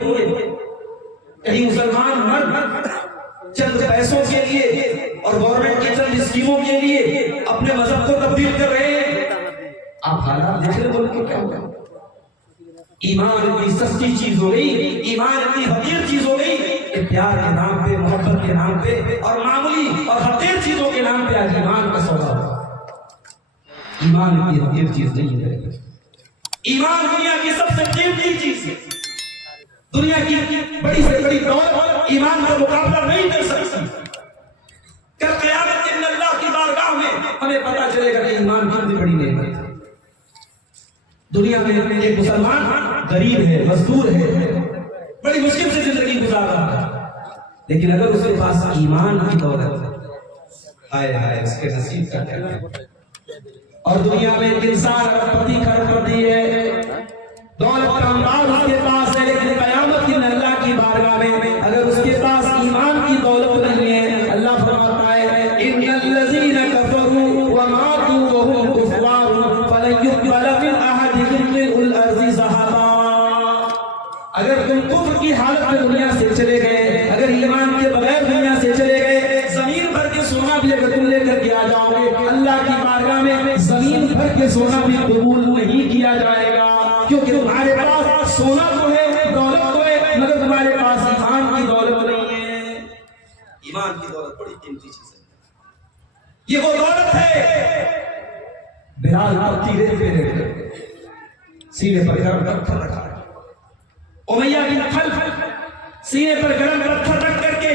کہیں مسلمان مرد چند پیسوں کے لیے اور گورنمنٹ کی چند اسکیموں کے لیے اپنے مذہب کو تبدیل کر رہے ہیں. آپ حالات دیکھ رہے ملک کے کیا ہوگا. ایمان اتنی سستی چیز ہو گئی, ایمان اتنی حقیر چیز ہو گئی کہ پیار کے نام پہ, محبت کے نام پہ اور معمولی اور حقیر چیزوں کے نام پہ آج ایمان کا سودا ہو. ایمان اتنی حقیر چیز نہیں ہے. ایمان دنیا کی سب سے قیمتی چیز ہے. دنیا کی بڑی سے بڑی دولت ایمان کا مقابلہ نہیں کر سکتی. کل قیامت کے دن اللہ کی بارگاہ میں ہمیں پتہ چلے گا کہ ایمان کتنی بڑی نعمت ہے. دنیا میں ایک مسلمان غریب ہے, مزدور ہے, بڑی مشکل سے زندگی گزار رہا ہے, لیکن اگر اس کے پاس ایمان کی دولت ہے, ہائے ہائے اس کے نصیب کا کیا ہے. اور دنیا میں ایک انسان پتی کروڑپتی ہے, دولت کا انبار اس کے پاس ہے, لیکن قیامت کے دن اللہ کی بارگاہ میں اگر اس کے پاس ایمان کی دولت نہیں ہے, اللہ فرماتا ہے ان الذین کفروا وماتوا وهم کفار فلن يقبل من احدهم ملء الارض ذهبا. اگر تم کفر کی حالت میں دنیا سے چلے گئے, اگر ایمان کے بغیر دنیا سے چلے گئے, زمین بھر کے سونا بھی اگر تم لے کر کے آ جاؤ گے, اللہ کی بارگاہ میں زمین بھر کے سونا بھی قبول نہیں کیا جائے گا, کیونکہ تمہارے پاس سونا تو ہے, دولت تو ہے, مگر تمہارے پاس ایمان کی دولت نہیں ہے. ایمان کی دولت بڑی قیمتی چیز ہے. یہ وہ دولت ہے. بلال پتی ریت پہ ریت سینے پر گرم پتھر رکھا ہے. امیہ بن خلف سینے پر گرم پتھر رکھ کر کے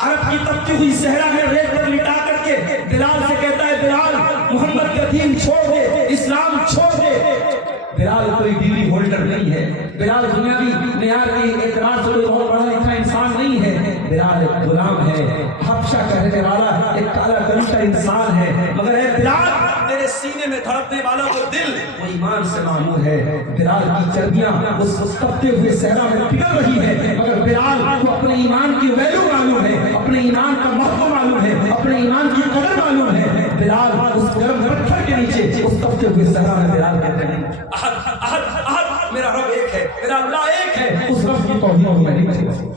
عرب کی تپتی ہوئی صحرا میں ریت پر لٹا کر کے بلال سے کہتا ہے بلال محمد کا دین چھوڑ دے, اسلام چھوڑ دے. بلال کوئی ڈگری ہولڈر نہیں ہے, بلال دنیاوی معیار کے اعتبار سے کوئی بہت پڑھا لکھا انسان نہیں ہے. بلال ایک غلام ہے, حبشہ کا رہنے والا ایک کالا کلیجہ انسان ہے, مگر اے بلال تیرے سینے میں دھڑکنے والا وہ دل وہ ایمان سے معمور ہے. بلال کی چربیاں اس تپتے ہوئے صحرا میں پگھل رہی ہے, مگر بلال کو اپنے ایمان کی ویلیو معلوم ہے, اپنے ایمان کا محتو معلوم ہے, اپنے ایمان کی قدر معلوم ہے. بلال اس گرم پتھر کے نیچے اس تپتے ہوئے صحرا میں بلال کہتے ہیں احد احد احد, میرا رب ایک ہے, میرا اللہ ایک ہے. اس رب کی توحید میں نہیں چاہیے.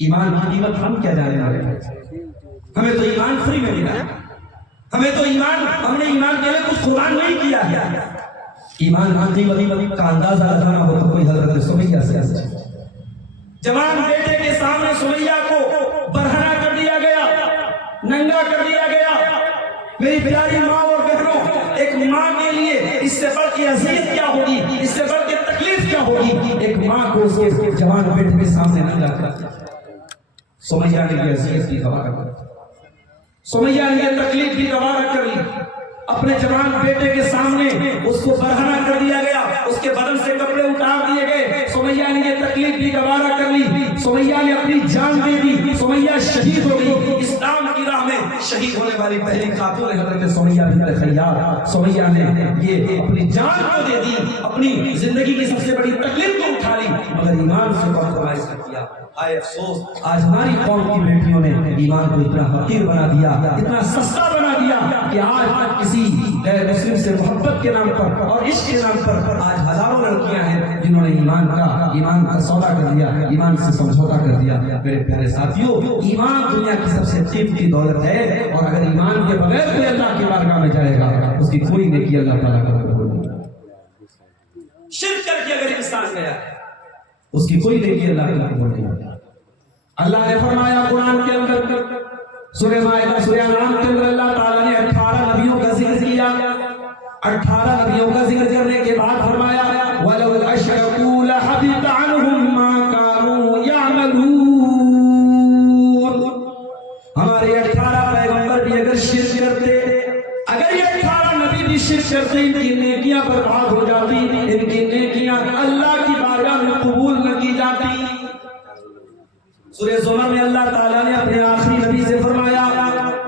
ایمان کی قیمت ہم کیا جانے والے ہیں. ہمیں تو ایمان فری میں ملا, ہمیں تو ایمان, ہم نے ایمان کے لیے کچھ قربان نہیں کیا. ایمان کی قیمت کا اندازہ لگانا ہو تو کوئی حضرت سمیہ سے جوان بیٹے کے سامنے سمیہ کو برہنہ کر دیا گیا, ننگا کر دیا گیا. میری پیاری ماں اور بہنوں, ایک ماں کے لیے اس سے بڑھ کے اذیت کیا ہوگی, اس سے بڑھ کے تکلیف کیا ہوگی. ایک ماں کو اس کے جوان بیٹے کے سامنے ننگا کر دیا. سمیہ نے یہ اذیت کی گوارہ کر لی, سمیہ نے یہ تکلیف کی گوارہ کر لی. اپنے جوان بیٹے کے سامنے اس کو برہنہ کر دیا گیا, اس کے بدن سے کپڑے اتار دیے گئے. سمیہ نے یہ تکلیف کی گوارہ کر لی, سمیہ نے اپنی جان دے دی, سمیہ شہید ہو گئی. اسلام کی راہ میں شہید ہونے والی پہلی خاتون حضرت سمیہ بنت خیاط. سمیہ نے یہ اپنی جان کو دے دی, اپنی زندگی کی سب سے بڑی تکلیف کو اٹھا لی, مگر ایمان سے کمپرومائز کر دیا. آئے افسوس, آج ہماری قوم کی بیٹیوں نے ایمان کو اتنا حقیر بنا دیا, اتنا سستا بنا دیا کہ آج کسی غیر مسلم سے محبت کے نام پر اور عشق کے نام پر آج ہزاروں لڑکیاں ہیں جنہوں نے ایمان کا سودا کر دیا, ایمان سے سمجھوتا کر دیا. میرے پیارے ساتھیوں, ایمان دنیا کی سب سے قیمتی دولت ہے, اور اگر ایمان کے بغیر کوئی اللہ کی بارگاہ میں جائے گا اس کی کوئی نیکی اللہ تعالیٰ کا قبول نہیں. شرک کر کے اگر انسان گیا اس کی کوئی نیکی اللہ کا قبول نہیں. اللہ نے فرمایا قرآن کے اندر سورہ مائدہ سورہ انعام کے اندر اللہ تعالیٰ نے 18 نبیوں کا ذکر کیا. 18 نبیوں کا ذکر کرنے کے بعد فرمایا وَلَوْ أَشْرَكُوا لَحَبِطَ عَنْهُمْ مَا كَانُوا يَعْمَلُونَ. ہمارے 18 پیغمبر بھی اگر شرک کرتے, اگر یہ 18 نبی بھی شرک کرتے, ان کی نیکیاں برباد ہو جاتی, ان کی نیکیاں اللہ کی بارگاہ میں قبول نہ کی جاتی. سورہ زمر میں اللہ تعالیٰ نے اپنے آخری نبی سے فرمایا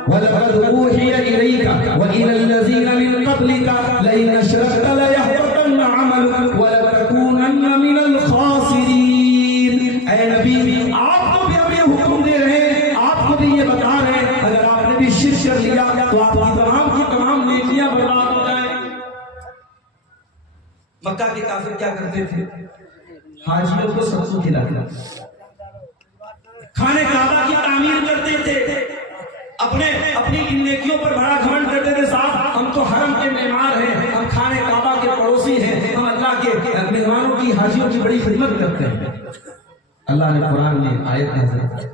وَلَقَدْ أُوحِيَ إِلَيْكَ وَإِلَى الَّذِينَ مِن قَبْلِكَ لَئِنْ أَشْرَكْتَ لَيَحْبَطَنَّ عَمَلُكَ وَلَتَكُونَنَّ مِنَ الْخَاسِرِينَ. اے نبی, آپ کو بھی ہم یہ حکم دے رہے ہیں, آپ کو بھی یہ بتا رہے ہیں, اگر آپ نے بھی شرک کر لیا تو آپ کی تمام نیکیاں برباد ہو جائیں. مکہ کے کافر کیا کرتے تھے, حاجیوں کو سب کھلاتے تھے، خانہ کعبہ کی تعمیر کرتے تھے، اپنی ان نیکیوں پر بڑا گھمنڈ کرتے تھے، صاحب ہم تو حرم کے معمار ہیں، ہم خانہ کعبہ کے پڑوسی ہیں، ہم اللہ کے مہمانوں کی حاجیوں کی بڑی خدمت کرتے ہیں۔ اللہ نے قرآن میں آیت نازل کی،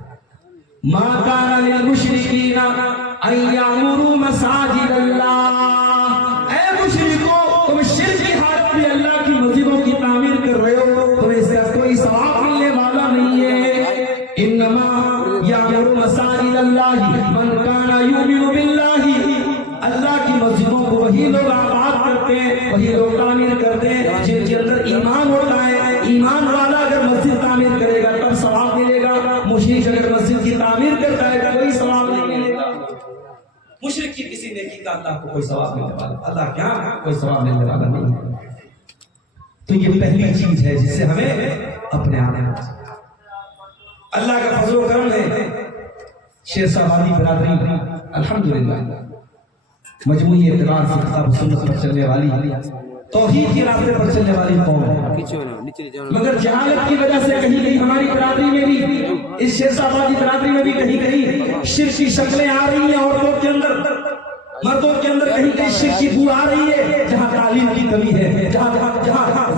ما کان للمشرکین ان یعمروا مساجد اللہ، اے مشرکو تم شرک کی حالت میں اللہ کی مسجدوں کی تعمیر کر رہے ہو، تمہیں اس کا کوئی ثواب ملنے والا نہیں ہے۔ انما یعمر مساجد اللہ من کان یؤمن باللہ، اللہ کی مسجدوں کو وہی لوگ آباد کرتے ہیں، وہی لوگ تعمیر کرتے ہیں جن کے اندر ایمان ہوتا ہے۔ ایمان والا اگر مسجد تعمیر کرے گا تب ثواب ملے گا، مشرک اگر مسجد کی تعمیر کرتا ہے تو کوئی ثواب نہیں ملے گا۔ مشرک کی کسی نیکی کا اللہ کو کوئی ثواب ملنے والا، اللہ کیا کوئی ثواب ملنے والا نہیں ہے۔ تو یہ پہلی چیز ہے جس سے ہمیں اپنے آپ اللہ کا فضل و کرم ہے۔ شیر صاحبادی برادری الحمدللہ مجموعی اعتبار سے کتاب و سنت پر چلنے والی، توحید کے راستے پر چلنے والی قوم ہے، مگر جہالت کی وجہ سے کہیں کہیں ہماری برادری میں بھی، اس شیر صاحبادی برادری میں بھی کہیں کہیں شرک کی شکلیں آ رہی ہیں، عورتوں کے اندر مردوں کے اندر کہیں کہیں شرک کی بو آ رہی ہے۔ جہاں تعلیم کی کمی ہے، جہاں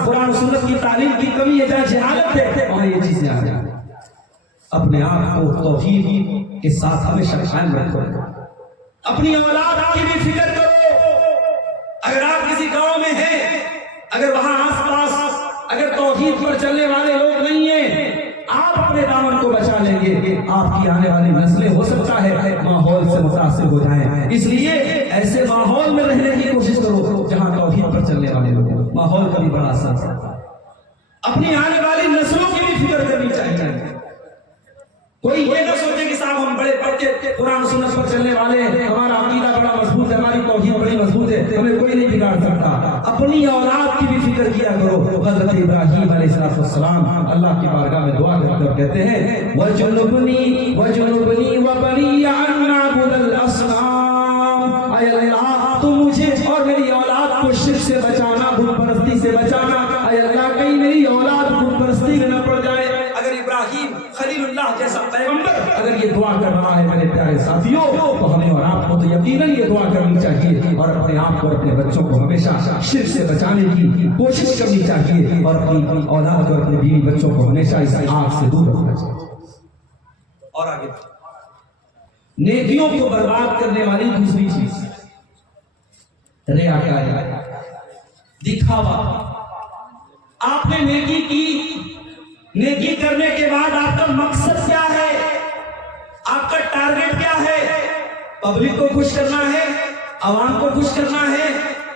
قرآن و سنت کی تعلیم کی کمی ہے، جہاں جہالت ہے، وہاں یہ چیزیں آ رہی ہیں۔ اپنے آپ کو توحید کے ساتھ ہمیشہ قائم رکھو، اپنی اولاد کی بھی فکر کرو۔ اگر آپ کسی گاؤں میں ہیں، اگر وہاں آس پاس اگر توحید پر چلنے والے لوگ نہیں ہیں، آپ اپنے دامن کو بچا لیں گے، آپ کی آنے والی نسلیں ہو سکتا ہے ماحول سے متاثر ہو جائیں۔ اس لیے ایسے ماحول میں رہنے کی کوشش کرو جہاں توحید پر چلنے والے لوگ، ماحول کا بھی بڑا اثر ہے۔ اپنی آنے والی نسلوں کی بھی فکر کرنی چاہیے۔ کوئی یہ نہ سوچے کہ صاحب ہم بڑے پکے قرآن سنت پر چلنے والے ہیں، ہمارا عقیدہ بڑا مضبوط ہے، ہماری توحید بڑی مضبوط ہے، ہمیں کوئی نہیں بگاڑ سکتا۔ اپنی اولاد کی بھی فکر کیا کرو۔ حضرت ابراہیم علیہ السلام اللہ کی بارگاہ میں دعا کرتے اور کہتے ہیں وَجُنُبْنِي وَبَنِيَّ أَن نَّعْبُدَ الْأَصْنَامَ، اے اللہ تو مجھے اور میری اولاد کو شرک سے بچانا، بت پرستی سے بچانا۔ اے اللہ کہیں میری اولاد بت پرستی میں نہ پڑ جائے۔ اگر ابراہیم خلیل اللہ جیسا پیغمبر اگر یہ دعا کر رہا ہے میرے پیارے ساتھیوں، تو ہمیں اور آپ کو تو یقیناً یہ دعا کرنی چاہیے، اور اپنے آپ کو اور اپنے بچوں کو ہمیشہ شرک سے بچانے کی کوشش کرنی چاہیے، اور اپنی اولاد اور اپنے بیوی بچوں کو ہمیشہ اس آگ سے دور رکھنا چاہیے۔ اور آگے نیکیوں کو برباد کرنے والی دوسری چیز ریاکاری، دکھاوا۔ آپ نے نیکی کی، نیکی کرنے کے بعد آپ کا مقصد کیا ہے، آپ کا ٹارگٹ کیا ہے؟ پبلک کو خوش کرنا ہے، عوام کو خوش کرنا ہے،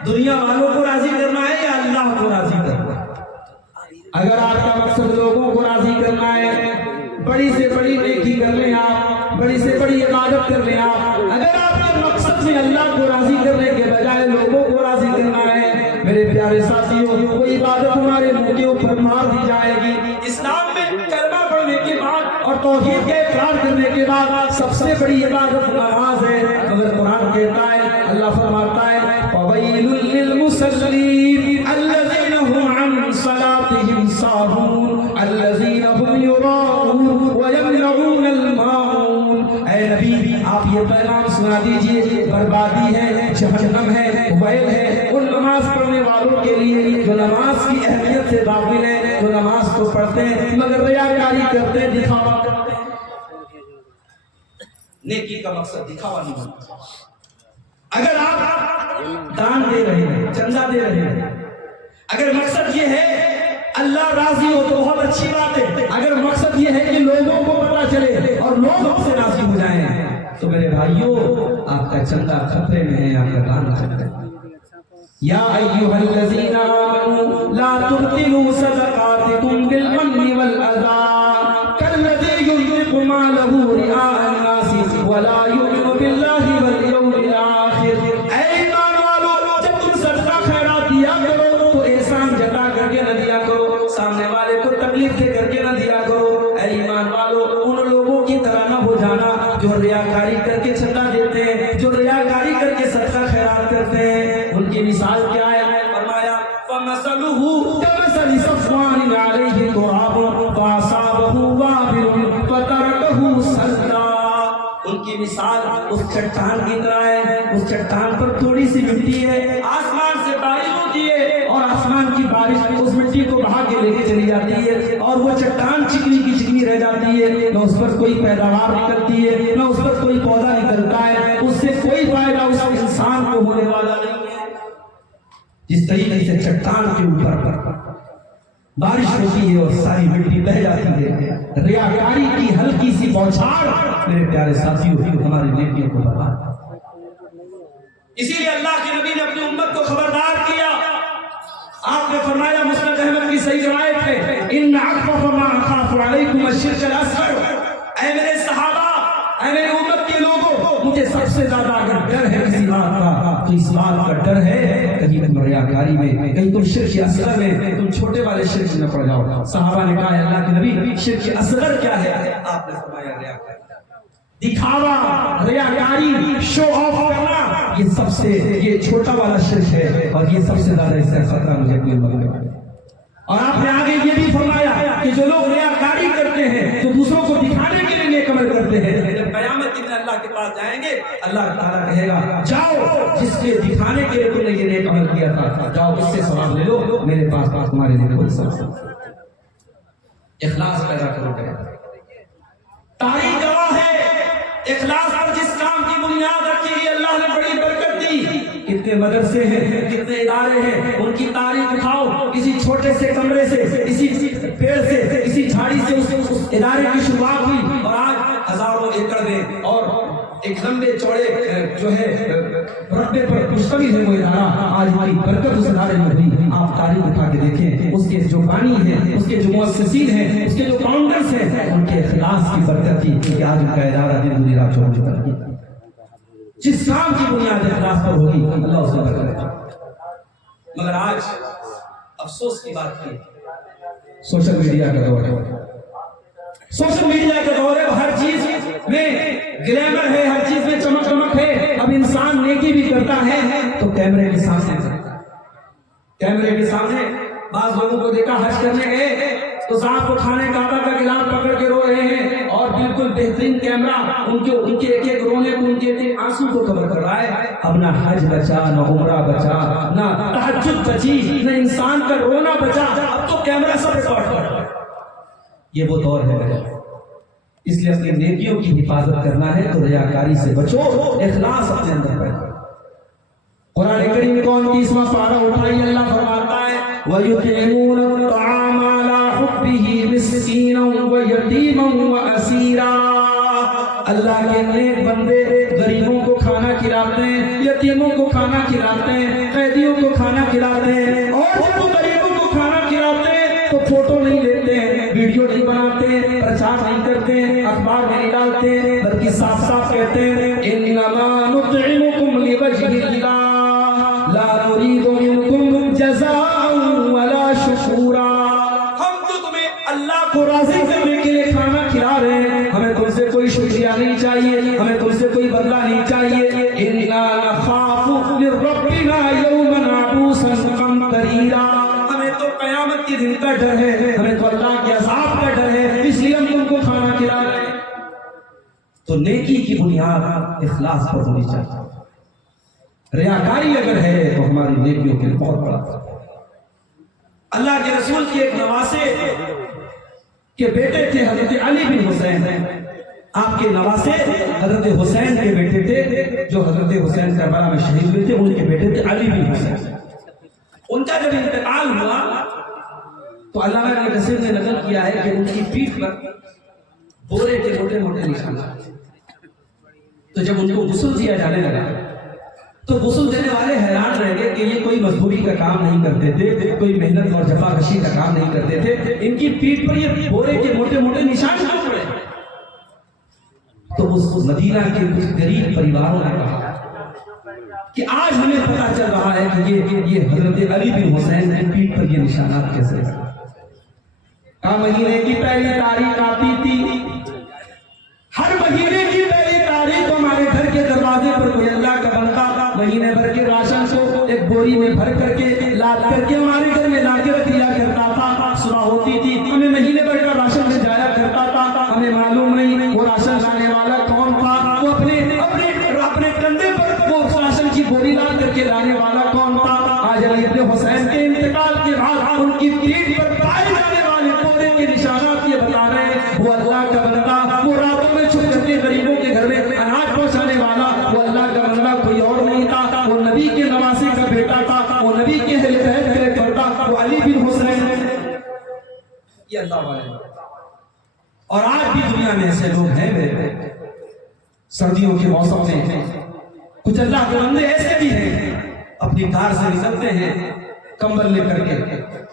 دنیا والوں کو راضی کرنا ہے، یا اللہ کو راضی کرنا ہے؟ اگر آپ کا مقصد لوگوں کو راضی کرنا ہے، بڑی سے بڑی نیکی کر لیں آپ، بڑی سے بڑی عبادت کر لیں آپ۔ اگر آپ کے مقصد میں اللہ کو راضی کرنے کے بجائے لوگوں کو راضی کرنا ہے، میرے پیارے ساتھیوں، وہ عبادت ہمارے منہ کے اوپر مار دی جائے گی۔ اسلام میں کلمہ پڑھنے کے بعد اور توحید کے اقرار کرنے کے بعد سب سے بڑی عبادت نماز ہے، مگر قرآن کہتا ہے، اللہ فرماتا ہے فَوَيْلٌ لِّلْمُصَلِّينَ الَّذِينَ هُمْ عَنْ صَلَاتِهِمْ سَاهُونَ الَّذِينَ هُمْ يُرَاءُونَ وَيَمْنَعُونَ الْمَاعُونَ۔ اے نبی آپ یہ پیغام سنا دیجئے، بربادی ہے، جہنم ہے، ویل ہے ان نماز پڑھنے والوں کے لیے جو نماز کی اہمیت سے غافل ہے، جو نماز کو پڑھتے ہیں مگر ریاکاری کرتے ہیں، دکھاوا کرتے ہیں۔ نیکی کا مقصد دکھاوا نہیں ہوتا۔ اگر آپ دان دے رہے ہیں، چندہ دے رہے ہیں، اگر مقصد یہ ہے اللہ راضی ہو تو بہت اچھی بات ہے۔ اگر مقصد یہ ہے کہ لوگوں کو پتہ چلے اور لوگ ہم سے راضی ہو جائیں، تو میرے بھائیوں آپ کا چندہ خطرے میں ہے، آپ کا دان خطرے میں۔ یا ایھا الذین آمنوا لا تبطلوا صدقاتکم بالمن والأذى کالذی ينفق مالہ رئاء الناس ولا یؤمن باللہ والیوم الآخر۔ اے ایمان والو، جب تم صدقہ خیرات دیا کرو تو احسان جتا کر کے نہ دیا کرو، سامنے والے کو تکلیف دے کر کے نہ دیا کرو۔ اے ایمان والو، ان لوگوں کی طرح نہ ہو جانا جو ریاکاری کر کے چندہ دیتے ہیں، جو ریاکاری کر کے صدقہ خیرات کرتے ہیں۔ ان کی مثال کیا ہے؟ فرمایا فَمَثَلُهُ كَمَثَلِ صَفْوَانٍ عَلَيْهِ تُرَابٌ کی مثال اس چٹان کی طرح ہے. اس چٹان پر تھوڑی سی مٹی ہے, آسمان سے بارش ہوتی ہے اور آسمان کی بارش اس مٹی کو بہا کے لے کے چلی جاتی ہے اور وہ چٹان چکنی کی چکنی رہ جاتی ہے. نہ اس پر کوئی پیداوار نکلتی ہے, نہ اس پر کوئی پودا نکلتا ہے, اس سے کوئی فائدہ اس انسان کو ہونے والا نہیں ہے. جس طریقے سے چٹان کے اوپر بارش ہوتی ہے اور ساری مٹی بہ جاتی ہے, ریاکاری کی ہلکی سی بوچھار میرے پیارے ساتھیوں ہماری نیکیوں کو برباد. اسی لیے اللہ کے نبی نے اپنی امت کو خبردار کیا. آپ نے فرمایا, مسند احمد کی صحیح روایت ہے, ان اخوف ما اخاف علیکم الشرک الاصغر. اے میرے صحابہ, اے میری امت کے لوگوں, مجھے سب سے زیادہ اگر ڈر ہے کسی بات کا تو اس بات کا ڈر ہے کہیں تم ریاکاری میں, کہیں تم شرک اصغر میں تم چھوٹے والے شرک میں نہ پڑ جاؤ. صحابہ نے کہا, اللہ کے نبی شرک اصغر کیا ہے؟ آپ نے فرمایا ریاکاری, دکھاوا, ریاکاری, شو آف کرنا, یہ سب سے یہ چھوٹا والا شرک ہے اور یہ سب سے زیادہ اس کا خطرہ مجھے کوئی معلوم ہے. اور آپ نے آگے یہ بھی فرمایا کہ جو لوگ ریاکاری کرتے ہیں, جو دوسروں کو دکھانے کے لیے نیک عمل کرتے ہیں, جب قیامت کے دن اللہ کے پاس جائیں گے, اللہ تعالیٰ کہے گا, جاؤ جس کے دکھانے کے لیے تم نے یہ نیک عمل کیا تھا, جاؤ اس سے ثواب لے لو, میرے پاس تمہارے لیے کوئی ثواب نہیں. اخلاص پیدا کرو. تاریخ گواہ ہے, اخلاص پر جس کام کی بنیاد رکھی گئی اللہ نے بڑی برکت دی. کتنے مدرسے ہیں, کتنے ادارے ہیں, ان کی تاریخ اٹھاؤ. کسی چھوٹے سے کمرے سے, کسی پیڑ سے, کسی جھاڑی سے اس ادارے کی شروعات ہوئی اور آج ہزاروں ایکڑ میں اور ایک لمبے چوڑے جو ہے رقبے پر مشتمل ہے وہ ادارہ, آج ہماری برکت اس ادارے میں ہوئی. آپ تاریخ اٹھا کے دیکھیں, اس کے جو بانی ہیں, اس کے جو مؤسسین ہیں, اس کے جو فاؤنڈرز ہیں, ان کے اخلاص کی برکت تھی کہ آج ان کا ادارہ دن دنیا رات چوبیس گھنٹے. جس کام کی بنیاد اخلاص پر ہوگی اللہ اس میں برکت دے. مگر آج افسوس کی بات کی, سوشل میڈیا کا دور ہے. سوشل میڈیا کا دور ہے, ہر چیز میں گلیمر ہے, ہر چیز میں چمک چمک ہے. اب انسان نیکی بھی کرتا ہے تو کیمرے کے سامنے کرتا ہے. کیمرے کے سامنے بعض لوگوں کو دیکھا حج کرنے گئے تو صاحب کو کھانے کعبہ کا گلاس پکڑ کے رو رہے ہیں اور بالکل بہترین کیمرہ ان کے ایک ایک رونے کو, ان کے ایک آنسو کو کور کر رہا ہے. اب نہ حج بچا, نہ عمرہ بچا, نہ تہجد بچی, نہ انسان کا رونا بچا. اب تو کیمرہ سب ریکارڈ کر رہا ہے. یہ وہ دور ہے. اس لیے اپنی نیکیوں کی حفاظت کرنا ہے تو ریاکاری سے بچو, اخلاص اپنے اندر پیدا. قرآن کریم کو 29واں پارہ اٹھائیے, اللہ فرماتا ہے وَيُطْعِمُونَ الطَّعَامَ عَلَىٰ حُبِّهِ مِسْكِينًا وَيَتِيمًا وَأَسِيرًا. اللہ کے نیک بندے غریبوں کو کھانا کھلاتے ہیں, یتیموں کو کھانا کھلاتے ہیں, قیدیوں کو کھانا کھلاتے ہیں. اور جب وہ غریبوں کو کھانا کھلاتے ہیں تو فوٹو نہیں لیتے ہیں, ویڈیو نہیں بناتے ہیں, پرچار نہیں کرتے ہیں, اخبار نہیں ڈالتے ہیں, بلکہ صاف صاف کہتے ہیں انما نطعمکم لوجہ اللہ لا نريد منكم جزاء ولا شکورا. ہم تو تمہیں اللہ کو راضی کرنے کے لیے کھانا کھلا رہے ہیں, ہمیں تم سے کوئی شکریہ نہیں چاہیے, ہمیں تم سے کوئی بدلہ نہیں چاہیے. انا نخاف من ربنا یوما عبوسا قمطریرا. ہمیں تو قیامت کے دن کا ڈر ہے, ہمیں تو اللہ کے عذاب کا ڈر ہے, اس لیے ہم تم کو کھانا کھلا رہے ہیں. تو نیکی کی بنیاد اخلاص پر ہونی چاہیے. ریاکاری اگر ہے تو ہماری نیکیوں کے بہت بڑا. اللہ کے رسول کے ایک نواسے کے بیٹے تھے حضرت علی بن حسین. آپ کے نواسے حضرت حسین کے بیٹے تھے, جو حضرت حسین کربلا میں شہید ہوئے تھے, ان کے بیٹے تھے علی بن حسین. ان کا جب انتقال ہوا تو علامہ ابن کثیر نے نقل کیا ہے کہ ان کی پیٹھ پر بورے کے موٹے موٹے نشانات. تو جب ان کو غسل دیا جانے لگا تو غسل دینے والے حیران رہ گئے کہ یہ کوئی مزدوری کا کام نہیں کرتے تھے, کوئی محنت اور جفاکشی کا کام نہیں کرتے تھے, ان کی پیٹھ پر یہ بورے کے موٹے موٹے نشان کیوں پڑے. تو اس مدینہ کے کچھ غریب پریواروں نے کہا کہ آج ہمیں پتا چل رہا ہے کہ یہ حضرت علی بن حسین کی پیٹھ پر یہ نشانات کیسے ہیں. مہینے کی پہلی تاریخ آتی تھی, ہر مہینے کی پہلی تاریخ کو ہمارے گھر کے دروازے پر کوئی اللہ کا بندہ مہینے بھر کے راشن کو ایک بوری میں بھر کر کے لاد کر کے ہمارے گھر میں لا کے رکھ دیا کرتا تھا. صبح ہوتی تھی ہمیں مہینے بھر کا راشن میں جایا کرتا تھا, ہمیں معلوم نہیں وہ راشن لانے والا کون تھا, وہ پیٹھ پر پائے جانے والے کوڑے کے نشانات یہ بتا رہے ہیں وہ اللہ کا بندہ، وہ راتوں میں چھپ کر کے غریبوں کے گھر میں اناج پہنچانے والا وہ اللہ کا بندہ کوئی اور نہیں تھا، وہ نبی کے نواسے کا بیٹا تھا، وہ نبی کے اہل بیت کا ایک بندہ، وہ علی بن حسین، یہ اللہ والے۔ اور آج بھی دنیا میں ایسے لوگ ہیں میرے، سردیوں کے موسم میں کچھ اللہ کے بندے ایسے بھی ہیں اپنی کار سے نکلتے ہیں کمبل لے کر کے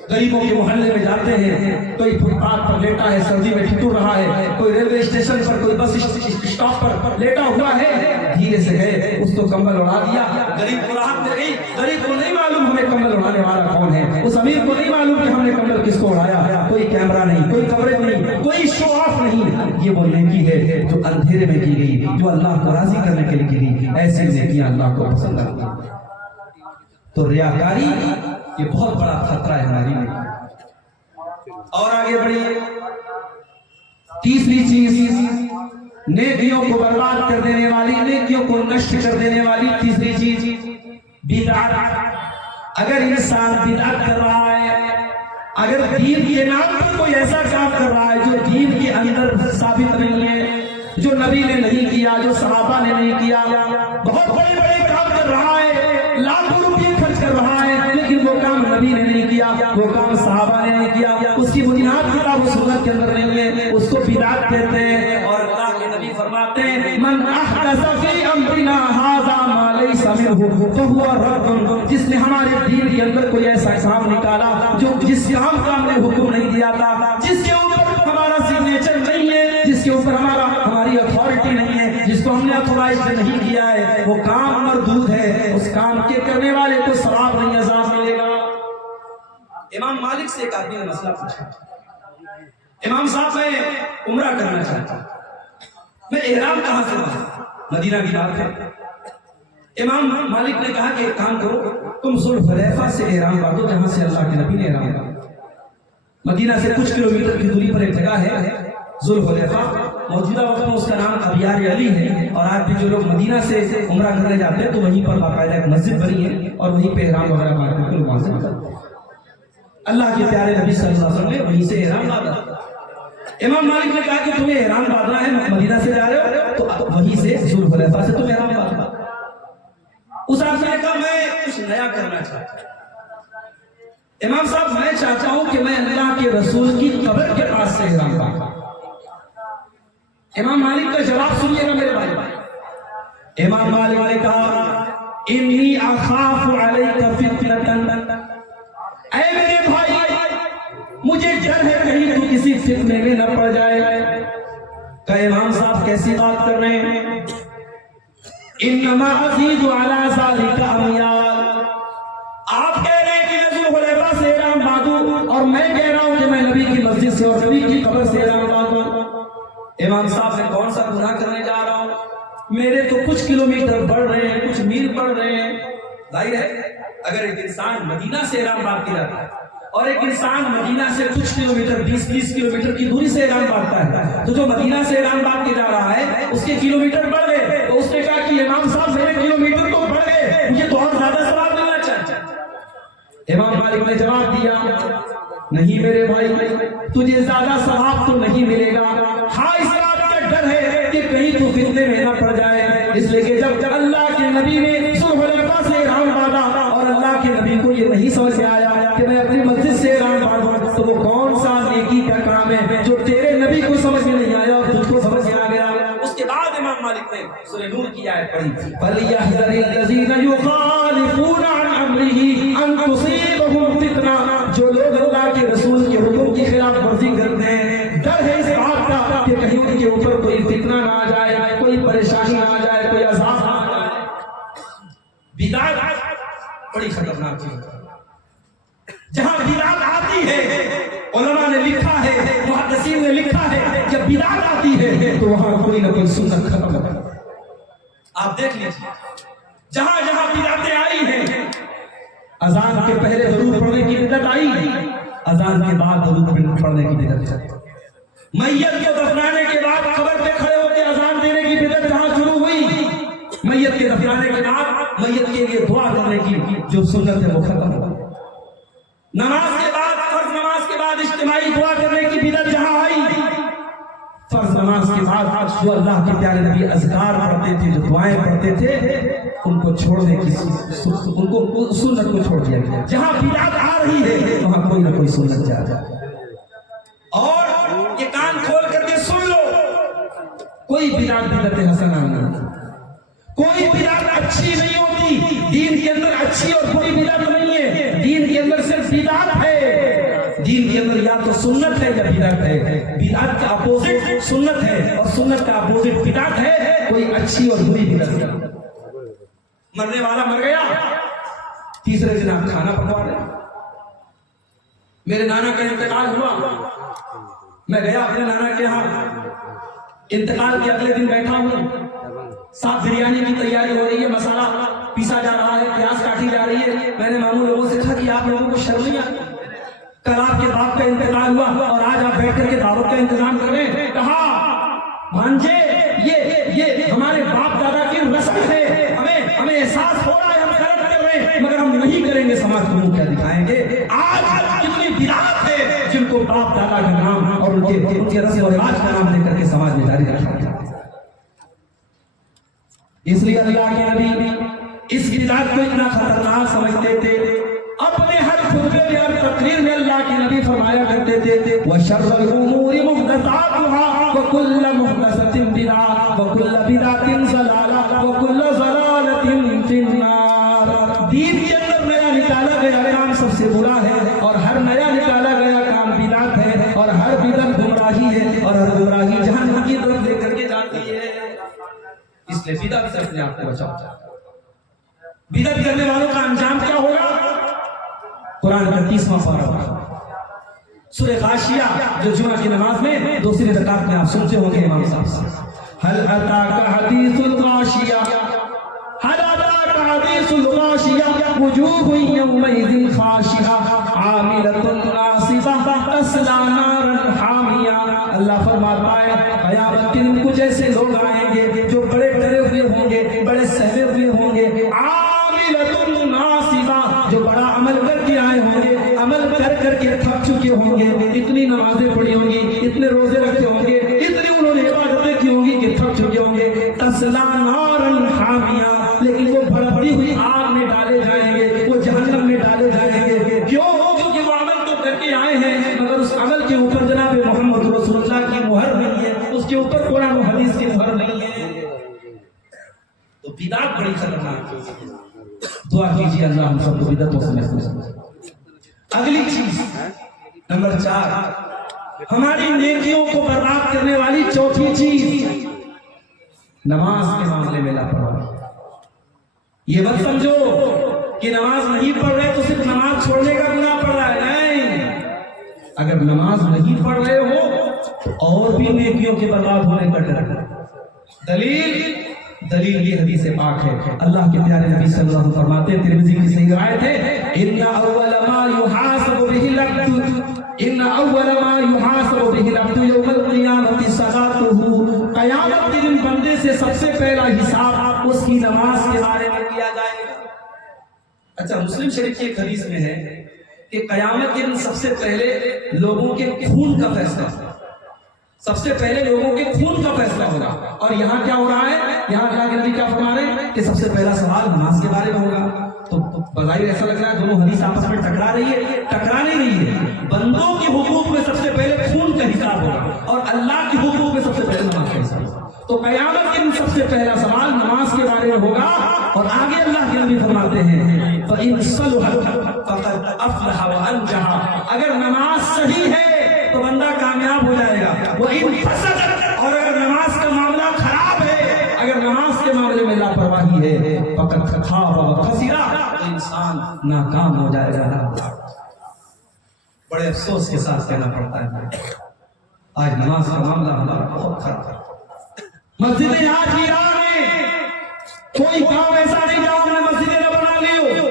غریبوں کے محلے میں جاتے ہیں، کوئی فٹ پاتھ پر لیٹا ہے سردی میں ٹھٹور رہا ہے، کوئی ریلوے اسٹیشن پر کوئی بس اسٹاپ پر لیٹا ہوا ہے، دھیرے سے گئے اس کو کمبل اڑا دیا، غریب کو راحت مل گئی، غریب کو نہیں معلوم ہمیں کمبل اڑانے والا کون ہے، اس امیر کو نہیں معلوم کہ ہم نے کمبل کس کو اڑایا، کوئی کیمرہ نہیں، کوئی کوریج نہیں، کوئی شو آف نہیں، یہ وہ نیکی ہے جو اندھیرے میں کی گئی، جو اللہ کو راضی کرنے کے لیے کی گئی، ایسی نیکیاں اللہ کو پسند آتی ہیں۔ تو ریاکاری یہ بہت بڑا خطرہ ہے ہماری میں۔ اور آگے بڑھیے، تیسری چیز نیکیوں کو برباد کر دینے والی، نیکیوں کو نشٹ کر دینے والی تیسری چیز بدعت۔ اگر انسان بدعت کر رہا ہے، اگر دین کے نام پر کوئی ایسا کام کر رہا ہے جو دین کے اندر ثابت نہیں ہے، جو نبی نے نہیں کیا، جو صحابہ نے نہیں کیا، بہت بڑے بڑے کام کر رہا ہے، لاکھوں روپے خرچ کر رہا ہے، لیکن وہ کام نبی نے نہیں کیا، وہ کام صحابہ نے نہیں کیا، اس کی بنیاد کتاب و سنت کے اندر نہیں ہے، اس کو بدعت کہتے ہیں۔ اور اللہ کے نبی فرماتے ہیں من احدث فی امرنا ھذا ما لیس منہ فہو رد، جس نے ہمارے دین کے اندر کوئی ایسا کام نکالا جو جس کام کا ہم نے حکم نہیں دیا تھا، جس کے اوپر ہمارا سگنیچر نہیں ہے، جس کے اوپر ہماری اتھارٹی نہیں ہے، جس کو ہم نے اتھورائز نہیں کیا ہے، وہ کام مردود ہے، اس کام کے کرنے والے کو ثواب نہیں عذاب ملے گا۔ امام مالک سے ایک آدمی نے مسئلہ پوچھا، امام صاحب میں عمرہ کرنا چاہتا ہوں، میں احرام کہاں سے باندھوں؟ مدینہ کی بات ہے۔ امام مالک نے کہا کہ ایک کام کرو، تم ذوالحلیفہ سے احرام باندھو جہاں سے اللہ کے نبی نے احرام باندھا۔ مدینہ سے کچھ کلومیٹر کی دوری پر ایک جگہ ہے ذوالحلیفہ، موجودہ وقت میں اس کا نام ابیار علی ہے، اور آج بھی جو لوگ مدینہ سے عمرہ کرنے جاتے ہیں تو وہیں پر باقاعدہ ایک مسجد بنی ہے اور وہیں پہ احرام وغیرہ باندھ کر کے لوگ وہاں سے نکلتے ہیں۔ اللہ کے پیارے نبی صلی اللہ علیہ وسلم نے وہیں سے احرام باندھا۔ امام مالک نے کہا کہ تمہیں احرام باندھنا ہے، مدینہ سے جا رہے ہو تو وہیں سے ذوالحلیفہ سے تم احرام باندھنا۔ اس آدمی نے کہا میں کچھ نیا کرنا چاہتا ہوں، امام صاحب میں چاہتا ہوں کہ میں اللہ کے رسول کی قبر کے پاس سے احرام باندھوں۔ امام مالک کا جواب سنیے گا میرے بھائی۔ امام مالک نے کہا انی اخاف علیک فتنۃ، اے میرے بھائی مجھے ڈر ہے کہیں تو کسی فتنے میں نہ پڑ جائے۔ کہ امام صاحب کیسی بات کر رہے ہیں؟ انما ازید علی ذلک امیال، آپ کہہ رہے ہیں کہ میں ذوالحلیفہ سے احرام باندھوں اور میں کہہ رہا ہوں کہ میں نبی کی مسجد سے اور نبی کی قبر سے احرام باندھوں۔ امام صاحب میں کون سا گناہ کرنے جا رہا ہوں؟ میرے تو کچھ کلومیٹر بڑھ رہے ہیں، کچھ میل بڑھ رہے ہیں۔ ظاہر ہے اگر ایک انسان مدینہ سے احرام باندھ کے جاتا ہے اور ایک انسان مدینہ سے کچھ کلومیٹر 20 کلومیٹر کی دوری سے احرام باندھتا ہے، تو جو مدینہ سے احرام باندھ کے جا رہا ہے اس کے کلومیٹر بڑھ گئے، تو اس نے کہا کہ امام صاحب میرے کلومیٹر تو بڑھ گئے، مجھے تو اور زیادہ ثواب ملنا چاہیے۔ امام مالک نے جواب دیا نہیں میرے بھائی، تجھے زیادہ ثواب تو نہیں ملے گا، ہاں اس بات کا ڈر ہے کہ کہیں تو فتنے میں نہ پڑ جائے، اس لیے کہ جب اللہ کے نبی نے ذوالحلیفہ سے احرام باندھا اور اللہ کے نبی کو یہ نہیں سمجھ میں آیا کہ میں اپنی مسجد سے احرام باندھوں، تو وہ کون سا نیکی کا کام ہے جو تیرے نبی کو سمجھ میں نہیں آیا اور تجھ کو سمجھ میں آ گیا۔ اس کے بعد امام مالک نے سورہ نور کی آیت پڑھی فَلْيَحْذَرِ الَّذِينَ يُخَالِفُونَ عَنْ أَمْرِهِ أَن تُصِيبَهُمْ فِتْنَةٌ، جو لوگ اللہ کے رسول کے حکم کی خلاف ورزی کرتے ہیں ڈر ہے اس بات کا کہ کہیں ان کے اوپر کوئی فتنہ نہ آ جائے، کوئی پریشانی نہ آ جائے، کوئی عذاب نہ آ جائے۔ بدعت بڑی خطرناک چیز ہے، جہاں بدعت آتی ہے علماء نے لکھا ہے، محدثین نے لکھا ہے، جب بدعت آتی ہے تو وہاں کوئی نہ کوئی سنت ختم ہوتا ہے۔ آپ دیکھ لیجیے جہاں جہاں بدعتیں آئی ہیں، اذان کے پہلے درود پڑھنے کی بدعت آئی، اذان کے بعد درود پڑھنے کی بدعت آئی، میت کو دفنانے کے بعد قبر پہ کھڑے ہو کے اذان دینے کی بدعت جہاں شروع ہوئی، میت کے دفنانے کے بعد میت کے لیے دعا کرنے کی جو سنت ہے وہ ختم ہو۔ نماز کے بعد فرض نماز دعا کرنے کی بدعت جہاں آئی، فرض نماز کے بعد جو اللہ کے پیارے نبی اذکار پڑھتے تھے، جو دعائیں پڑھتے تھے، ان کو چھوڑنے کی ان کو سنت کو چھوڑ دیا گیا۔ جہاں بدعت آ رہی ہے وہاں کوئی نہ کوئی سنت جا جائے، اور یہ کان کھول کر کے سن لو، کوئی بدعت حسنہ نہیں، کوئی بدعت اچھی نہیں ہوتی۔ دین کے اندر اچھی اور کوئی بدعت نہیں ہے، دین کے اندر صرف بدعت ہے۔ دین کے اندر یا تو سنت ہے یا بدعت ہے، بدعت کا اپوزٹ سنت ہے اور سنت کا اپوزٹ بدعت ہے۔ کوئی اچھی اور بری بدعت نہیں۔ مرنے والا مر گیا، تیسرے دن آپ کھانا پکوا رہے۔ میرے نانا کا انتقال ہوا، میں گیا اپنے نانا کے یہاں، انتقال کے اگلے دن بیٹھا ہوں، ساتھ بریانی کی تیاری ہو رہی ہے، مسالہ پیسا جا رہا ہے، پیاز کاٹی جا رہی ہے۔ میں نے ماموں لوگوں سے کہا کہ آپ لوگوں کو شرم نہیں آتی؟ کل آپ کے باپ کا انتقال ہوا اور آج آپ بیٹھ کر کے دعوت کا انتظام کر رہے ہیں۔ کہا مانجے یہ ہمارے باپ دادا کی رسم ہے، ہمیں احساس ہو رہا ہے، ہم غلط کر رہے ہیں، مگر ہم نہیں کریں گے، سماج کو کیا دکھائیں گے؟ آج کتنی بدعات ہے جن کو باپ دادا کا نام اور ان کے رسم و رواج کا نام دے کر کے سماج میں جاری رکھا گیا۔ اس لیے اللہ کے نبی اس بدعت کو اتنا خطرناک سمجھتے تھے، اپنے ہر خطبے میں اور تقریر میں اللہ کے نبی فرمایا کرتے تھے وَشَرَّ الْأُمُورِ مُحْدَثَاتُهَا وَكُلُّ مُحْدَثَةٍ بِدْعَةٌ وَكُلُّ بِدْعَةٍ ضَلَالَةٌ وَكُلُّ ضَلَالَةٍ فِي النَّارِ۔ دین کے اندر نیا نکالا گیا کام سب سے برا ہے، اور ہر نیا نکالا گیا کام بدعت ہے، اور ہر بدعت گمراہی ہے، اور ہر گمراہی جہنم کی طرف لے کر کے جاتی ہے۔ اس لیے بدعت سے اپنے آپ کو بچاؤ۔ بدعت کرنے والوں کا انجام کیا ہوگا؟ قرآن کا 30واں پارہ سورہ غاشیہ، جو جمعہ کی نماز میں دوسری رکعت میں آپ سنتے ہوں گے امام صاحب سے، هل اتاك حدیث الغاشیہ، هل اتاك حدیث الغاشیہ وجوہ یومئذ خاشعہ عاملۃ ناصبہ تصلی نارا حامیہ۔ اللہ فرماتا ہے قیامت کے دن کچھ ایسے لوگ آئیں گے جو بڑے ڈرے ہوئے ہوں گے، بڑے سہمے ہوئے ہوں گے، عاملۃ ناصبہ، جو بڑا عمل کر کے آئے ہوں گے، عمل کر کر کے تھک چکے ہوں گے، اتنی نمازیں پڑھی ہوں گی، اتنے روزے رکھے ہوں گے، اتنی انہوں نے عبادتیں کی ہوں گی کہ تھک چکے ہوں گے، تصلی نارا حامیہ، لیکن وہ بھڑکتی ہوئی آگ میں ڈالے جائیں گے، وہ جہنم میں ڈالے جائیں گے۔ کیوں؟ کیونکہ وہ عمل تو کر کے آئے ہیں، مگر اس عمل کے اوپر جناب محمد رسول اللہ کی مہر نہیں ہے، اس کے اوپر قرآن و حدیث کی مہر نہیں ہے۔ تو بدعت بڑی خطرناک ہے۔ دعا کیجیے اللہ ہم سب کو بدعتوں سے محفوظ کرے۔ اگلی چیز نمبر 4، ہماری نیکیوں کو برباد کرنے والی چوتھی چیز نماز کے معاملے میں لاپرواہی۔ یہ مت سمجھو کہ نماز نہیں پڑھ رہے تو صرف نماز چھوڑنے کا گناہ پڑ رہا ہے، نہیں، اگر نماز نہیں پڑھ رہے ہو اور بھی نیکیوں کے برباد ہونے کا ڈر ہے۔ دلیل یہ حدیث پاک ہے، اللہ کے پیارے نبی صلی اللہ علیہ وسلم فرماتے ہیں، ترمذی کی صحیح روایت ہے، ان اول ما يحاسب به العبد يوم القيامة صلاته، قیامت کے دن بندے سے سب سے پہلا حساب اس کی نماز کے بارے میں کیا جائے گا۔ اچھا، مسلم شریف کی ایک حدیث میں ہے کہ قیامت کے دن سب سے پہلے لوگوں کے خون کا فیصلہ، سب سے پہلے لوگوں کے خون کا فیصلہ ہوگا۔ اور یہاں کیا ہو رہا ہے؟ یہاں اللہ کے نبی کیا فرما رہے ہیں کہ سب سے پہلا سوال نماز کے بارے میں ہوگا۔ تو بظاہر ایسا لگ رہا ہے دونوں حدیث آپس میں ٹکرا رہی ہے، ٹکرا نہیں رہی ہے۔ بندوں کے حقوق میں سب سے پہلے خون کا حساب ہوگا، اور اللہ کے حقوق میں سب سے پہلے نماز کا حساب ہوگا۔ تو قیامت کے دن سب سے پہلا سوال نماز کے بارے میں ہوگا، اور آگے اللہ کے نبی فرماتے ہیں فَإِنْ صَلُحَتْ فَقَدْ أَفْلَحَ وَأَنجَحَ، اگر نماز صحیح ہے تو بندہ کامیاب ہو جائے گا، وَإِنْ فَسَدَتْ، اور اگر نماز کا معاملہ خراب ہے، اگر نماز کے معاملے میں لاپرواہی ہے، فَقَدْ خَابَ وَخَسِرَ، تو انسان ناکام ہو جائے گا۔ بڑے افسوس کے ساتھ کہنا پڑتا ہے آج نماز کا معاملہ ہمارا بہت خراب ہے۔ مسجدیں آج ایران میں کوئی گاؤں ایسا نہیں جہاں ہم نے مسجدیں نہ بنا لی ہو،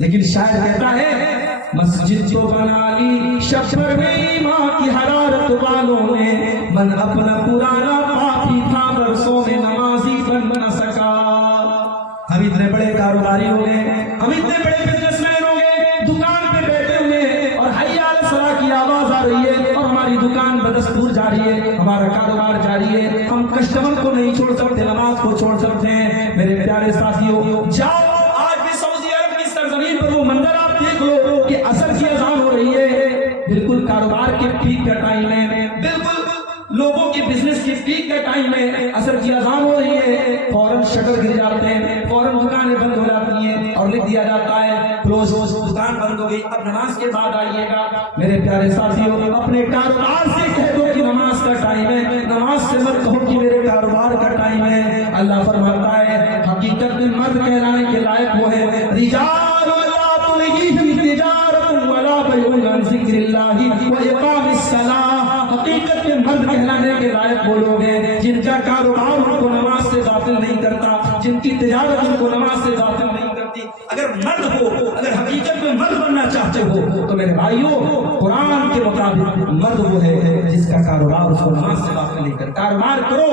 لیکن شاعر کہتا ہے مسجد تو بنا لی شبر میں ماں کی حرارت والوں نے، من اپنا پرانا پاپی تھا برسوں میں نمازی بن نہ سکا۔ ہم اتنے بڑے کاروباری ہو گئے، ہم اتنے بڑے بزنس مین ہو گئے، دکان پہ بیٹھے ہوئے اور حی علی الصلاۃ کی آواز آ رہی دکان بدستور جاری ہے، ہمارا کاروبار جاری ہے، ہم کسٹمر کو نہیں چھوڑ سکتے، نماز کو چھوڑ سکتے ہیں۔ میرے پیارے ساتھیوں، جاؤ آج بھی سعودی عرب کی سرزمین پر وہ منظر آپ دیکھ لو کہ عصر کی اذان ہو رہی ہے، بالکل کاروبار کے پیک کا ٹائم ہے، بالکل لوگوں کی بزنس کی پیک کا ٹائم ہے، عصر کی اذان ہو رہی ہے، فوراً شٹر گر جاتے ہیں، فوراً دکانیں بند ہو جاتی ہیں اور لکھ دیا جاتا ہے کلوز، دکان بند ہو گئی، اب نماز کے بعد آئیے گا۔ میرے پیارے ساتھیوں، اپنے کاروبار سے کہہ دو کہ نماز کا ٹائم ہے، نماز سے مت کہو کہ میرے کاروبار کا ٹائم ہے۔ اللہ فرماتا ہے حقیقت میں مرد کہلانے کے لائق وہ ہے، رجال لا تلہیہم تجارۃ ولا بیع عن ذکر اللہ واقام الصلاۃ، حقیقت میں مرد کہلانے کے لائق وہ لوگ ہیں جن کا کاروبار ان کو نماز سے غافل نہیں کرتا، جن کی تجارت ان کو نماز سے غافل نہیں کرتی۔ اگر مرد ہو، اگر حقیقت میں مرد بننا چاہتے ہو تو میرے بھائیوں، قرآن کے مطابق مرد وہ ہے جس کا کاروبار اس کو نماز سے غافل نہیں کرتا۔ کاروبار کرو،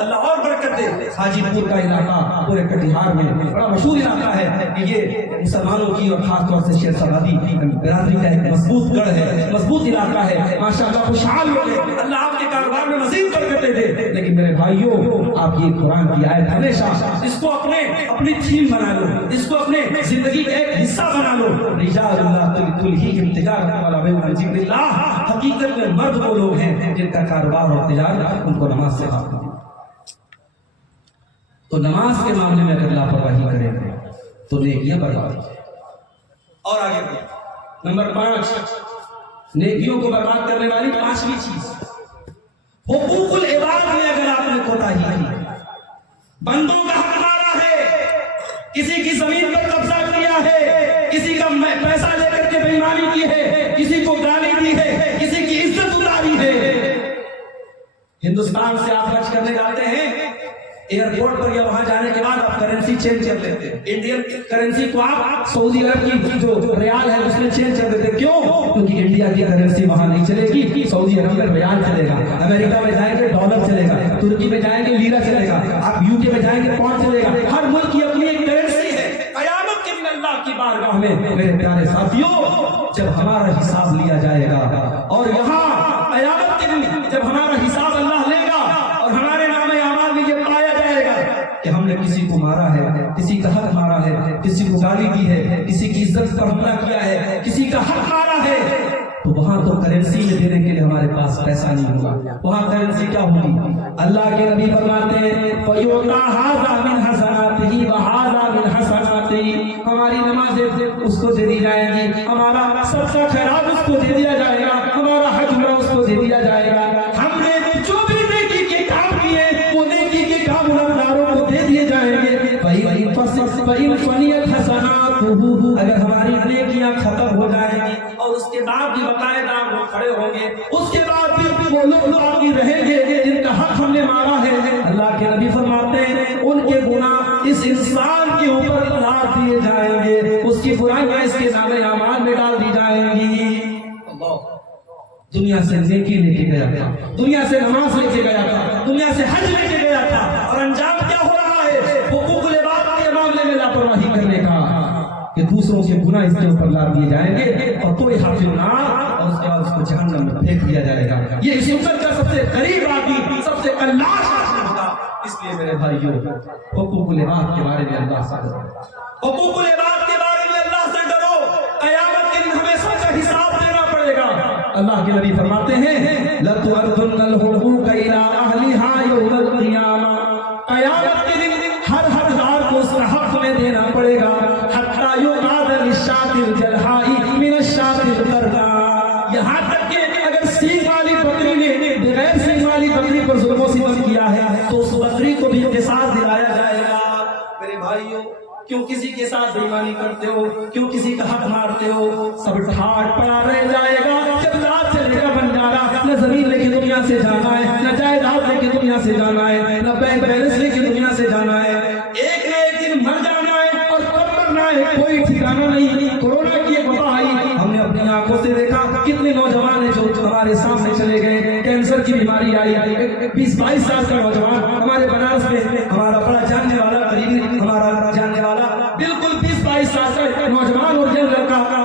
اللہ اور برکت دے۔ حاجی پور کا علاقہ پورے کٹیہار میں بڑا مشہور علاقہ ہے کہ یہ مسلمانوں کی اور خاص طور سے شیخ آبادی برادری کا ایک مضبوط گڑھ ہے، مضبوط علاقہ ہے، ماشاءاللہ خوشحال لوگ ہیں، اللہ آپ کے کاروبار میں مزید برکتیں دے۔ لیکن میرے بھائیوں، آپ یہ قرآن کی آیت ہمیشہ اس کو اپنی تھیم بنا لو، اس کو اپنے زندگی کا ایک حصہ بنا لو۔ رجال اللہ تلہیہم تجارۃ ولا بیع عن ذکر اللہ، حقیقت میں مرد وہ لوگ ہیں جن کا کاروبار اور تجارت ان کو نماز سے غافل ہے۔ تو نماز کے معاملے میں اگر لاپرواہی کریں گے تو نیکیاں برباد۔ اور آگے بڑھیں، نمبر 5، نیکیوں کو برباد کرنے والی 5ویں چیز، حقوق العباد میں اگر آپ نے کوتاہی کی، بندوں کا حق مارا ہے، کسی کی زمین پر قبضہ کیا ہے، کسی کا پیسہ لے کر کے بے ایمانی کی ہے، کسی کو گالی دی ہے، کسی کی عزت اتاری ہے۔ ہندوستان سے آپ حج کرنے جاتے ہیں، ایئرپورٹ پر یا وہاں جانے کے بعد آپ کرنسی چینج کر لیتے ہیں، انڈین کرنسی کو آپ سعودی عرب کی جو ریال ہے اس میں چینج کر دیتے ہیں۔ کیوں؟ کیونکہ انڈیا کی کرنسی وہاں نہیں چلے گی، سعودی عرب میں ریال چلے گا، امریکہ میں جائیں گے ڈالر چلے گا، ترکی میں جائیں گے لیرا چلے گا، آپ یو کے میں جائیں گے پاؤنڈ چلے گا۔ ہر ملک کی اپنی ایک کرنسی ہے۔ قیامت کے دن اللہ کی بارگاہ میں میرے پیارے ساتھیوں، جب ہمارا حساب لیا جائے گا، اور یہاں قیامت کے دن جب ہمارا حساب اللہ لے گا اور ہمارے نام اعمال میں یہ پایا جائے گا کہ ہم نے کسی کو مارا ہے، کسی کا حق مارا ہے، کسی کو گالی دی ہے، کسی کی عزت پر حملہ کیا ہے، کسی کا حق مارا ہے، تو وہاں تو کرنسی میں دینے کے لیے ہمارے پاس پیسہ نہیں ہوگا، وہاں کرنسی کیا ہوگی؟ اللہ کے نبی فرماتے ہیں فَيُعْطَى هَذَا مِنْ حَسَنَاتِهِ وَهَذَا مِنْ حَسَنَاتِهِ، ہماری نمازیں اس کو دے دی جائیں گی، ہمارا صدقہ خیرات اس کو دے دیا جائے گا، ہمارا حج عمرہ اس کو دے دیا جائے گا، ہم نے جو بھی نیکی کے کام کیے وہ نیکی کے کام گنہگاروں کو دے دیے جائیں گے۔ فَإِنْ فَنِيَتْ حَسَنَاتُهُ، اگر ہماری نیکیاں ختم ہو جائیں گی اور اس کے بعد بھی باقاعدہ وہ کھڑے ہوں گے، اس کے بعد بھی وہ لوگ باقی رہیں گے جن کا حق ہم نے مارا ہے، اللہ کے نبی فرماتے ہیں ان کے گناہ اس انسان کے اوپر لاد دیے جائیں گے، اس کی برائیاں اس کے نام اعمال میں ڈال دی جائیں گی۔ دنیا سے نیکی لے کے گیا تھا، دنیا سے نماز لے کے گیا تھا، دنیا سے حج لے کے گیا تھا، اور انجام کیا ہو رہا ہے؟ حقوق العباد کے معاملے میں لاپرواہی کرنے کا، کہ دوسروں کے گناہ اس کے اوپر لاد دیے جائیں گے اور تو یہ حافظ نار، اور اس کے بعد اس کو جہنم میں پھینک دیا جائے گا۔ یہ اس امت کا سب سے قریب آدمی، سب سے کلاش آدمی ہوگا۔ اس لیے میرے بھائیوں، حقوق العباد کے بارے میں اللہ سے ڈرو، حقوق العباد کے بارے میں اللہ سے ڈرو، قیامت کے دن ہمیں سب کا حساب دینا پڑے گا۔ اللہ کے نبی فرماتے ہیں لَتُؤَدُّنَّ الْحُقُوقَ إِلَىٰ أَهْلِهَا يَوْمَ الْقِيَامَةِ، قیامت کے دن ہر حقدار کو اس کا حق میں دینا پڑے گا، حَتَّىٰ يُقَادَ لِلشَّاةِ الْجَلْحَاءِ مِنَ الشَّاةِ الْقَرْنَاءِ، یہاں تک کہ اگر سینگ والی بکری نے بغیر سینگ والی بکری پر ظلم و ستم کیا ہے تو اس بکری کو بھی قصاص دلایا جائے گا۔ میرے بھائیوں، کیوں کسی کے ساتھ بے ایمانی کرتے ہو؟ کیوں کسی کا حق مارتے ہو؟ سب ٹھاٹ پڑا رہ جائے گا جب رات چلے گا بنجارا، نہ زمین لے کے دنیا سے جانا ہے، نہ جائیداد لے کے دنیا سے جانا ہے، نہ بینک بیلنس لے کے دنیا سے جانا ہے، ایک نہ ایک دن مر جانا ہے، اور کب مرنا ہے کوئی ٹھکانا نہیں۔ کورونا کی ایک وبا آئی، ہم نے اپنی آنکھوں سے دیکھا کتنے نوجوان ہیں جو ہمارے سامنے چلے گئے، کینسر کی بیماری آئی، 20-22 سال کا نوجوان ہمارے بنارس میں، ہمارا بڑا جاننے والا قریبی ہمارا جاننے والا بالکل 20-22 سال کا نوجوان اور یہ لڑکا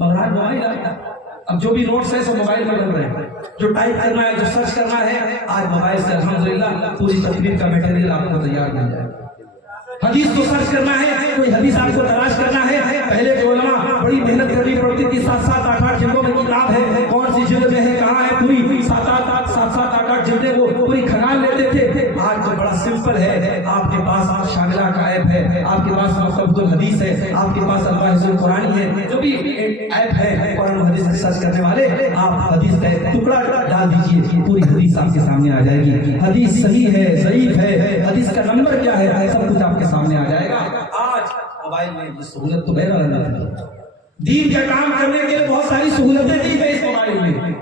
مگر آج موبائل اب جو بھی نوٹس ہیں سب موبائل میں بن رہے ہیں. جو ٹائپ کرنا ہے, جو سرچ کرنا ہے, آج موبائل سے الحمدللہ پوری تقریر کا میٹیریل آپ کو تیار مل جائے. حدیث کو سرچ کرنا ہے, کوئی حدیث آپ کو تلاش کرنا ہے, پہلے کے علماء بڑی محنت کرنی پڑتی تھی. 7-7 8-8 جلدوں میں کتاب ہے, کون سی جلد میں ہے, کہاں ہے, پوری 7-7 8-8 جلدیں وہ پوری کھنال لیتے تھے. آج تو بڑا سمپل ہے, آپ کے پاس شاملہ کا ایپ ہے, آپ کے پاس مصحف الحدیث ہے, آپ کے پاس الفاظ القرآن ہے, جو بھی ایپ ہے قرآن و حدیث سرچ کرنے والے, آپ حدیث کا ایک ٹکڑا ڈال دیجئے, پوری حدیث آپ کے سامنے آ جائے گی. حدیث صحیح ہے, ضعیف ہے, حدیث کا نمبر کیا ہے, سب کچھ آپ کے سامنے آ جائے گا. آج موبائل میں یہ سہولت تو بہرحال نہیں ہے. دین کا کام کرنے کے لیے بہت ساری سہولتیں دی ہیں اس موبائل میں,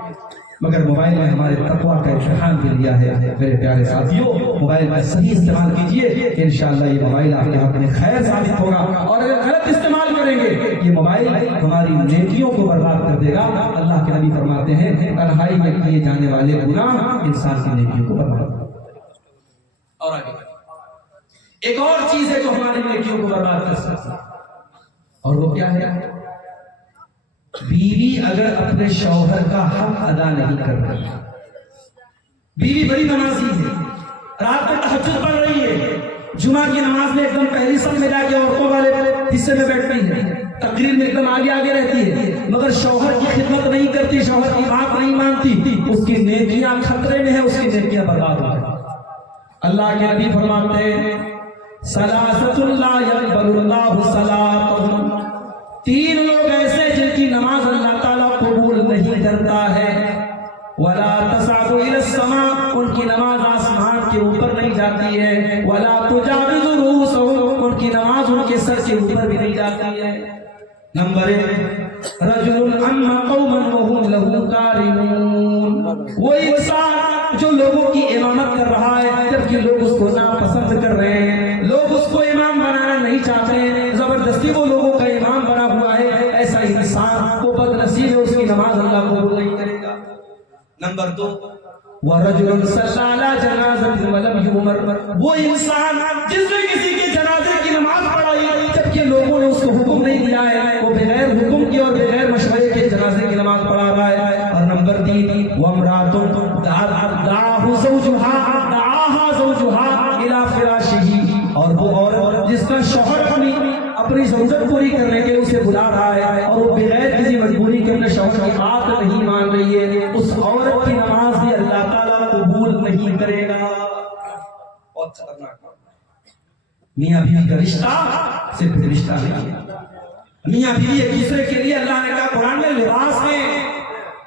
مگر موبائل نے ہمارے تقویٰ کا امتحان بھی لیا ہے. میرے پیارے ساتھیوں, موبائل کا صحیح استعمال کیجئے, انشاءاللہ یہ موبائل آپ کے ہاتھ میں خیر ثابت ہوگا. اور اگر غلط استعمال کریں گے, یہ موبائل ہماری نیکیوں کو برباد کر دے گا. اللہ کے نبی فرماتے ہیں, تنہائی میں کیے جانے والے گناہ انسان کی نیکیوں کو برباد کر دے گا. اور آگے ایک اور چیز ہے جو ہماری نیکیوں کو برباد کر سکتی ہے, اور وہ کیا ہے؟ بیوی اگر اپنے شوہر کا حق ادا نہیں کر رہی, بیوی بڑی نمازی ہے, رات میں تہجد پڑھ رہی ہے, جمعہ کی نماز میں ایک دم پہلی صف میں جا کے عورتوں والے حصے میں بیٹھتی ہے, تقریر میں ایک دم آگے رہتی ہے, مگر شوہر کی خدمت نہیں کرتی, شوہر کی بات نہیں مانتی, اس کی نیکیاں خطرے میں ہیں, اس کی نیکیاں برباد ہو گئی. اللہ کے نبی فرماتے ہیں, ثلاثۃ لا يقبل اللہ صلاتهم, 3 لوگ ایسے جن کی نماز اللہ تعالیٰ قبول نہیں کرتا ہے. ولا تصعد الى السماء, ان کی نماز آسمان کے اوپر نہیں جاتی ہے. ولا تجاوز رؤوسهم, ان کی نماز ان کے سر کے اوپر بھی نہیں جاتی ہے. نمبر 1, رجل اما قوما وهم له كارهون, وہ انسان جو لوگوں کی امامت کر رہا ہے جبکہ لوگ اس کو ناپسند کر رہے ہیں, لوگ اس کو امام بنانا نہیں چاہتے ہیں, زبردستی وہ لوگوں کا امام بنا ہوا ہے. ایسا انسان کو بد نصیب ہے, اس کی نماز اللہ قبول نہیں کرے گا. نمبر 2, وَرَجُلٌ صَلَّى عَلَى جَنَازَةٍ وَلَمْ يُؤْمَرْ, وہ انسان جس نے کسی کے جنازے کی نماز پڑھائی جبکہ لوگوں نے اس کو حکم نہیں دیا ہے, وہ بغیر حکم کے اور بغیر مشورے کے جنازے کی نماز پڑھا رہا ہے. اور نمبر 3, وَامْرَأَةٌ دعاها زوجها الى فراشہ, اور وہ عورت جس کا شوہر اپنی ضرورت پوری کرنے کے اسے بلا رہا ہے اور وہ بغیر کسی مجبوری کے اپنے شوہر کی بات نہیں مان رہی ہے, اس عورت کی نماز بھی اللہ تعالیٰ قبول نہیں کرے گا. بہت خطرناک بات. میاں بیوی کا رشتہ صرف رشتہ نہیں, میاں بیوی ایک دوسرے کے لیے اللہ نے کہا قرآن میں لباس ہے.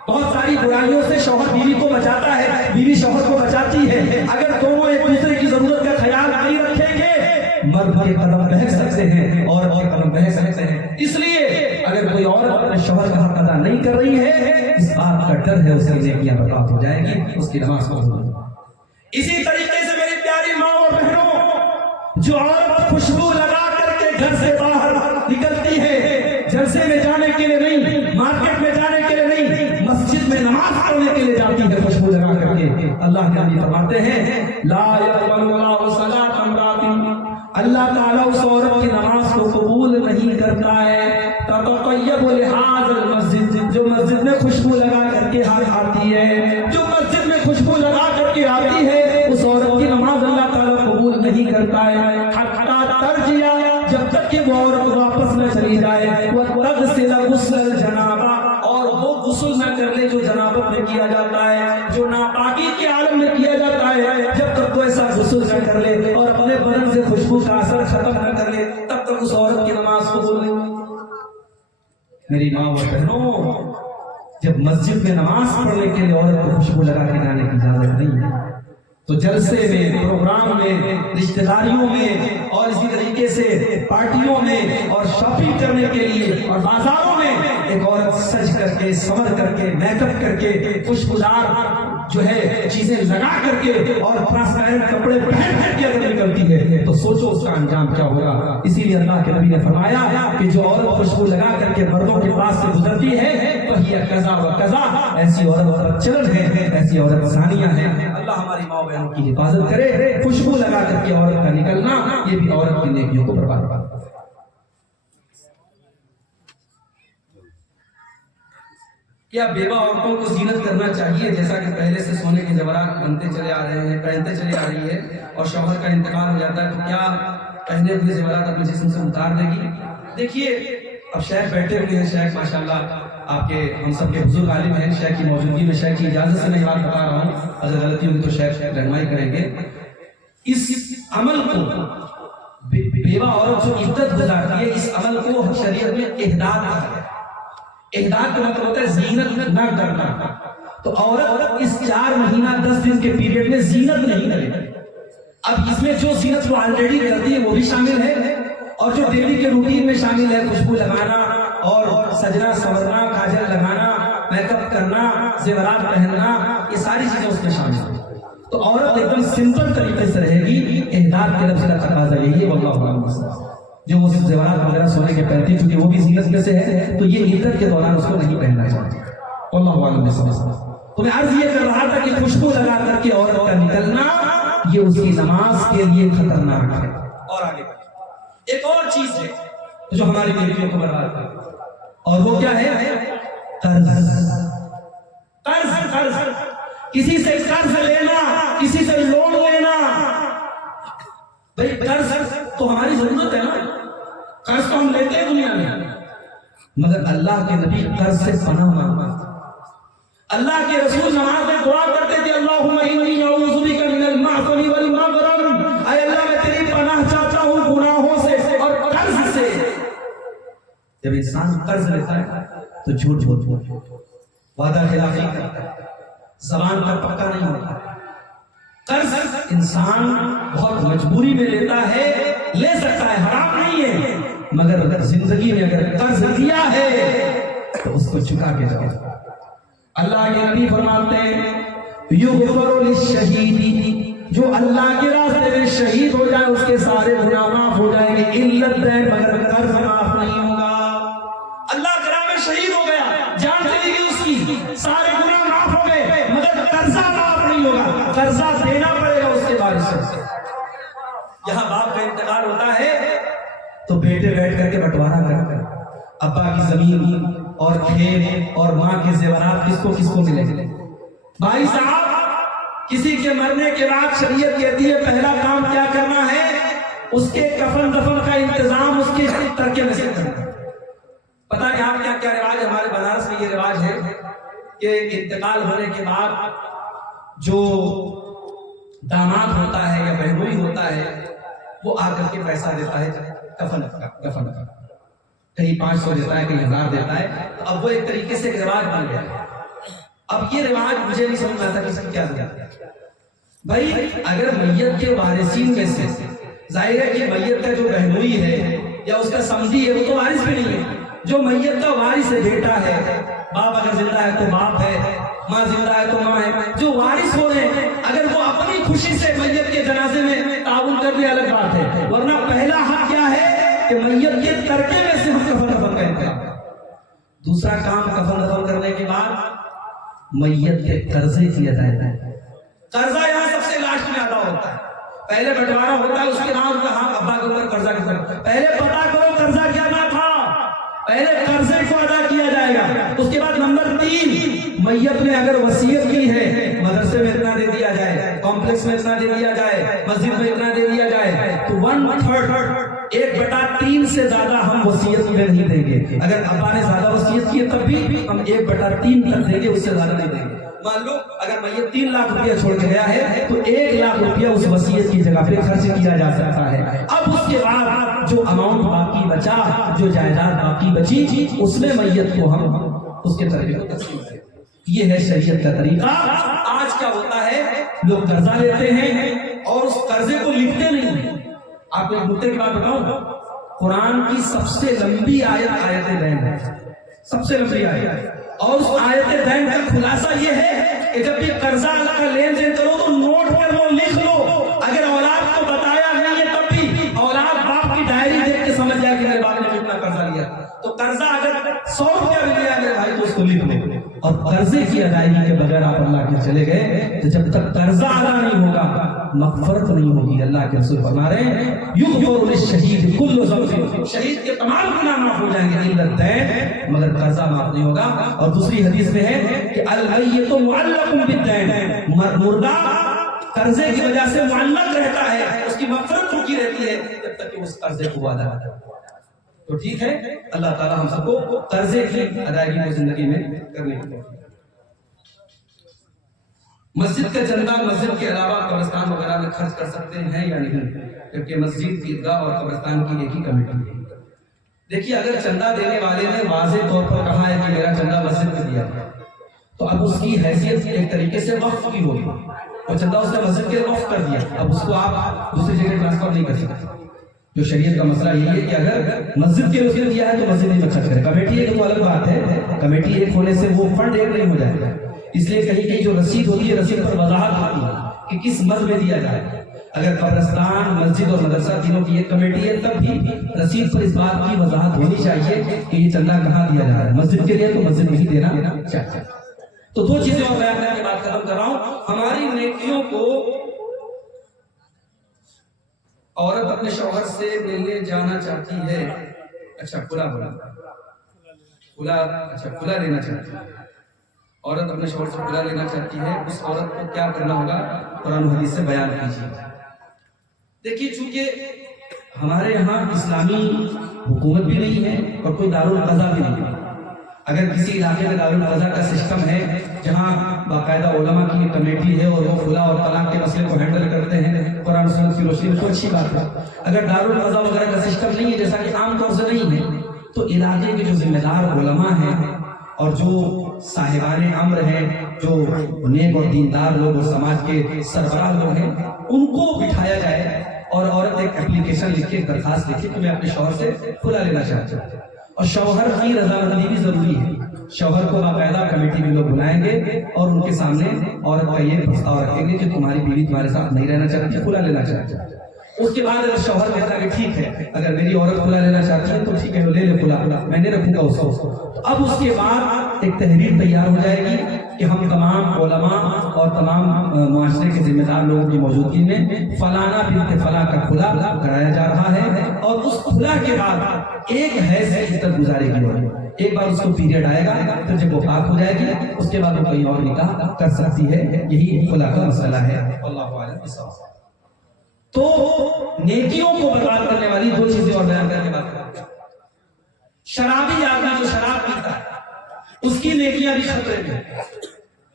بہت ساری برائیوں سے شوہر بیوی کو بچاتا ہے, بیوی شوہر کو بچاتی ہے. اگر دونوں ایک دوسرے کی ضرورت کا خیال نہیں رکھیں گے, مرد کے قدم بہک سکتے ہیں اور قدم بہک سکتے ہیں. اس لیے اگر کوئی عورت اپنے شوہر کا حق ادا نہیں کر رہی ہے, اس بات کا ڈر ہے اس کی نیکیاں برباد ہو جائے گی, اس کی نماز قبول نہیں. اسی طریقے سے میری پیاری ماں اور بہنوں, جو عورت خوشبو لگا کر کے گھر سے باہر نکلتی ہے, جلسے میں جانے کے لیے نہیں, مارکیٹ میں جانے کے لیے نہیں, مسجد میں نماز پڑھنے کے لیے جاتی ہے خوشبو لگا کر کے, اللہ کے نبی فرماتے ہیں لا يقبل اللہ صلاۃ امرأۃ, اللہ تعالیٰ اس عورت کی نماز کو قبول نہیں کرتا ہے. تتطیب لہذا المسجد, جو مسجد میں خوشبو لگا کر کے آتی ہے, جو مسجد میں خوشبو لگا کر کے آتی ہے, اس عورت کی نماز اللہ تعالیٰ قبول نہیں کرتا ہے. حتی ترجع, جب تک کہ وہ عورت واپس نہ چلی جائے. وتغسل غسل الجنابہ, اور وہ غسل نہ کر لے جو جنابت میں کیا جاتا ہے, جو ناپاکی کے عالم میں کیا جاتا ہے, جب تک وہ ایسا غسل نہ کر لے اور اپنے بدن سے خوشبو کا اثر ختم نہ کر لے, تب تک اس عورت کی نماز قبول نہیں. میری ماں اور بہنوں, جب مسجد میں نماز پڑھنے کے لیے عورت کو خوشبو لگا کے جانے کی اجازت نہیں ہے, تو جلسے میں, پروگرام میں, رشتہ داریوں میں اور اسی طریقے سے پارٹیوں میں اور شاپنگ کرنے کے لیے اور بازاروں میں ایک عورت سج کر کے, سمر کر کے, میک اپ کر کے, خوشبودار جو ہے چیزیں لگا کر کے اور ٹرانسپیرنٹ کپڑے پہن کر کے اگر نکلتی ہے تو سوچو اس کا انجام کیا ہوگا. اسی لیے اللہ کے نبی نے فرمایا کہ جو عورت خوشبو لگا کر کے مردوں کے پاس سے گزرتی ہے, کیا کذا و کذا، ایسی عورت پر چلن ہے، ایسی عورت ثانیہ ہیں۔ اللہ ہماری ماں بہنوں کی حفاظت کرے۔ خوشبو لگا کر کے عورت کا نکلنا یہ بھی عورت کی نیکیوں کو برباد کرتا ہے۔ کیا بیوہ عورتوں کو زینت کرنا چاہیے؟ جیسا کہ پہلے سے سونے کے زیورات بنتے چلے آ رہے ہیں، پہنتے چلے آ رہی ہے، اور شوہر کا انتقال ہو جاتا ہے تو کیا پہنے ہوئے زیورات اپنے جسم سے اتار دے گی؟ دیکھیے اب شیخ بیٹھے ہوئے ہیں، شیخ ماشاءاللہ آپ کے ہم سب کے بزرگ عالم ہیں، شیخ کی موجودگی میں شیخ کی اجازت سے میں بات بتا رہا ہوں، اگر غلطی ہوگی تو شیخ رہنمائی کریں گے۔ اس عمل کو بیوہ عورت جو عدت گزارتی ہے، اس عمل کو شریعت میں احداث کہا ہے۔ احداث کا مطلب ہوتا ہے زینت نہ کرنا۔ تو عورت اس 4 مہینہ 10 دن کے پیریڈ میں زینت نہیں کرے۔ اب اس میں جو زینت وہ آلریڈی کرتی ہے وہ بھی شامل ہے، اور جو ڈیلی کے روٹین میں شامل ہے، خوشبو لگانا اور سجنا سنورنا، کاجل لگانا، میک اپ کرنا، زیورات پہننا، یہ ساری چیزیں اس میں شامل ہیں۔ تو عورت ایک دم سمپل طریقے سے رہے گی۔ احداث کے لفظ کا تقاضا یہی ہے، واللہ اعلم۔ جو وہ زیورات وغیرہ سونے کے پہنتی، کیونکہ وہ بھی زینت میں سے ہے، تو یہ عدت کے دوران اس کو نہیں پہننا چاہیے۔ واللہ اعلم۔ تو میں عرض یہ کر رہا تھا کہ خوشبو لگا کر کے عورت کا نکلنا یہ اس کی نماز کے لیے خطرناک ہے۔ اور آگے ایک اور چیز ہے جو ہماری نیکیوں کو برباد کرتی ہے، اور وہ کیا ہے؟ قرض۔ کسی سے قرض لینا، کسی سے لون لینا۔ بھئی قرض تو ہماری ضرورت ہے نا، قرض تو ہم لیتے ہیں دنیا میں، مگر اللہ کے نبی قرض سے پناہ مانگا۔ اللہ کے رسول نماز میں دعا کرتے تھے، اللہم انی اعوذ بک من المعصم والمغرم، اے اللہ میں تیری پناہ چاہتا ہوں گناہوں سے اور قرض سے۔ جب انسان قرض لیتا ہے تو جھوٹ بولتا ہے، وعدہ خلافی کرتا ہے، زبان پر پکا نہیں ہوتا۔ قرض انسان بہت مجبوری میں لیتا ہے، لے سکتا ہے، حرام نہیں ہے، مگر زندگی میں اگر قرض لیا ہے تو اس کو چکا کے جاؤ۔ اللہ کے نبی فرماتے ہیں یغفر للشہید، جو اللہ کے راستے میں شہید ہو جائے اس کے سارے گناہ معاف ہو جائیں گے، الا الدین، مگر قرض معاف نہیں ہوگا۔ اللہ کے راہ میں شہید ہو گیا، جان چلی گئی اس کی، سارے گناہ معاف ہو گئے، مگر قرضہ معاف نہیں ہوگا، قرضہ دینا پڑے گا اس کے بعد سے۔ یہاں باپ کا انتقال ہوتا ہے تو بیٹے بیٹھ کر کے بٹوارا کرتے ہیں، ابا کی زمین اور کھیت اور ماں کے زیورات کس کو ملے گے؟ بھائی صاحب، کسی کے مرنے کے بعد شریعت کہتی ہے پہلا کام کیا کرنا ہے؟ اس کے کفن دفن کا انتظام اس کے ترکے میں سے کرنا۔ پتہ ہے آپ کیا رواج ہے؟ ہمارے بنارس میں یہ رواج ہے کہ انتقال ہونے کے بعد جو داماد ہوتا ہے یا بہنوئی ہوتا ہے وہ آ کر کے پیسہ دیتا ہے کفن کا، کہیں 500 دیتا ہے، کہیں 1000 دیتا ہے۔ تو اب وہ ایک طریقے سے ایک رواج بن گیا ہے۔ اب یہ رواج مجھے نہیں سمجھ آتا کہ اس میں کیا دیا۔ بھائی اگر میت کے وارثین میں سے ظاہر ہے کہ میت کا جو بہنوئی ہے یا اس کا سمجھی ہے وہ تو وارث بھی نہیں ہے، جو میت کا وارث ہے بیٹا ہے، باپ اگر زندہ ہے تو باپ ہے، ماں زندہ ہے تو ماں ہے، جو وارث ہو رہے ہیں اگر وہ اپنی خوشی سے میت کے جنازے میں تعاون کر دے الگ بات ہے، ورنہ پہلا حق کیا ہے کہ میت کے ترکے میں سے کفن دفن کا انتظام۔ دوسرا کام کفن دفن کرنے کے بعد میت کے قرضے کیا جاتا ہے۔ قرضہ یہاں سب سے لاسٹ میں ادا ہوتا ہے، پہلے بٹوارا ہوتا ہے، اس کے بعد ہاں ابا کے اوپر قرضہ کتنا، پہلے پتا کرو قرضہ کیا نہ تھا، پہلے قرضے کو ادا کیا جائے گا۔ اس کے بعد نمبر 3، میت نے اگر وصیت کی ہے مدرسے میں اتنا دے دیا جائے، کمپلیکس میں اتنا دے دیا جائے، مسجد میں اتنا دے دیا جائے، تو 1/3 1/3 سے زیادہ ہم وصیت میں نہیں دیں گے۔ اگر ابا نے زیادہ وصیت کی ہے تب بھی ہم 1/3 تک دیں گے، اس سے زیادہ نہیں دیں گے۔ مان لو اگر میت 3 لاکھ روپیہ چھوڑ کے گیا ہے تو 1 لاکھ روپیہ اس وصیت کی جگہ پہ خرچ کیا جا سکتا ہے۔ اب اس کے بعد جو اماؤنٹ باقی بچا، جو جائیداد باقی بچی، اس میں میت کو ہم اس کے طرف تقسیم کریں۔ یہ ہے شریعت کا طریقہ۔ آج کیا ہوتا ہے، لوگ قرضہ لیتے ہیں اور اس قرضے کو لکھتے نہیں۔ آپ کو ایک نکتے کی بات بتاؤں، قرآن کی سب سے لمبی آیت دین ہے، سب سے لمبی آیت، اور اس آیت دین کا خلاصہ یہ ہے کہ جب بھی قرضہ اللہ کا لین دین کرو تو نوٹ کر لو، لکھ لو۔ اگر اولاد کو بتایا نہیں ہے تب بھی اولاد باپ کی ڈائری دیکھ کے سمجھ جائے کہ میرے باپ نے کتنا قرضہ لیا۔ تو قرضہ اگر 100 روپیہ بھی لیا میرے بھائی تو اس کو لکھ لیں. اور قرضے کی ادائیگی کے بغیر آپ اللہ کے چلے گئے تو جب تک قرضہ ادا نہیں ہوگا مغفرت نہیں ہوگی. اللہ کے رسول فرما رہے ہیں یغفر للشہید کل ذنب، شہید کے تمام گناہ معاف ہو جائیں گے الا الدین، مگر قرضہ معاف نہیں ہوگا. اور دوسری حدیث میں ہے کہ المیت معلق بالدین، مردہ قرضے کی وجہ سے معلق رہتا ہے، اس کی مغفرت رکی رہتی ہے جب تک کہ اس قرضے کو ادا نہ کرے. تو ٹھیک ہے، اللہ تعالی ہم سب کو قرضے کی ادائیگی کو زندگی میں کرنے کی توفیق. مسجد کا چندہ مسجد کے علاوہ قبرستان وغیرہ میں خرچ کر سکتے ہیں یا نہیں، جبکہ مسجد عیدگاہ اور قبرستان کی ایک ہی کمیٹی ہے. دیکھیے اگر چندہ دینے والے نے واضح طور پر کہا ہے کہ میرا چندہ مسجد میں دیا ہے تو اب اس کی حیثیت ایک طریقے سے وقف کی ہوگی. اور چندہ اس نے مسجد کے وقف کر دیا، اب اس کو آپ دوسری جگہ ٹرانسفر نہیں کر سکتے. جو شریعت کا مسئلہ یہ ہے کہ اگر مسجد کے وسیلے دیا ہے تو مسجد نہیں خرچ کرے. کمیٹی ایک تو الگ بات ہے، کمیٹی ایک ہونے سے وہ فنڈ ایک نہیں ہو جائے گا. اس لیے کہیں کہیں جو رسید ہوتی ہے رسید پر وضاحت ہوتی ہے کہ کس مد میں دیا جائے. اگر قبرستان مسجد اور مدرسہ تینوں کی ایک کمیٹی ہے تب بھی رسید پر اس بات کی وضاحت ہونی چاہیے کہ یہ چندہ کہاں دیا جا رہا ہے. مسجد کے لیے تو مسجد میں ہی دینا چاہیے. تو دو چیزیں اور بیان کرنے کے بعد ختم کر رہا ہوں. ہماری نیکیوں کو عورت اپنے شوہر سے ملنے جانا چاہتی ہے، اچھا کھلا لینا چاہتی ہے. عورت اپنے شوہر سے کھلا لینا چاہتی ہے، اس عورت کو کیا کرنا ہوگا قرآن و حدیث سے بیان کیجیے. دیکھیے چونکہ ہمارے یہاں اسلامی حکومت بھی نہیں ہے اور کوئی دارالقضا بھی نہیں ہے. اگر کسی علاقے میں دارالقضا کا سسٹم ہے جہاں باقاعدہ علماء کی کمیٹی ہے اور وہ خلا اور طلاق کے مسئلے کو ہینڈل کرتے ہیں قرآن سنت کی روشنی میں تو اچھی بات ہے. اگر دارالقضا وغیرہ کا سسٹم نہیں ہے جیسا کہ عام طور سے نہیں ہے تو علاقے کے جو ذمہ دار علماء ہیں اور جو صاحبان امر ہیں، جو نیک اور دیندار لوگ اور سماج کے سربراہ لوگ ہیں، ان کو بٹھایا جائے اور عورت ایک اپلیکیشن لکھے، درخواست لکھے کہ میں اپنے شوہر سے کھلا لینا چاہتا ہوں. اور شوہر کی رضامندی بھی ضروری ہے. شوہر کو باقاعدہ کمیٹی میں لوگ بلائیں گے اور ان کے سامنے عورت کا یہ پرستاؤ رکھیں گے کہ تمہاری بیوی تمہارے ساتھ نہیں رہنا چاہتی، کھلا لینا چاہتی ہے. اس کے بعد اگر شوہر کہتا ہے کہ ٹھیک ہے اگر میری عورت کھلا لینا چاہتی ہے تو ٹھیک ہے لے لے کھلا، میں نہیں رکھوں گا اس کو. تو اب اس کے بعد ایک تحریر تیار ہو جائے گی کہ ہم تمام علماء اور تمام معاشرے کے ذمہ دار لوگوں کی موجودگی میں فلانا بنت فلاں کا کھلا کرایا جا رہا ہے. اور اس کھلا کے بعد ایک حیض کی عدت گزارے گی. ایک بار اس کو پیریڈ آئے گا پھر جب وہ پاک ہو جائے گی اس کے بعد وہ کوئی اور نکاح کر سکتی ہے. یہی کھلا کا مسئلہ ہے. اللہ اعلم. تو نیکیوں کو برباد کرنے والی دو چیزیں اور بیان کرنے بات کرتے ہیں. شرابی آدمی جو شراب پیتا ہے اس کی نیکیاں بھی خطرے میں.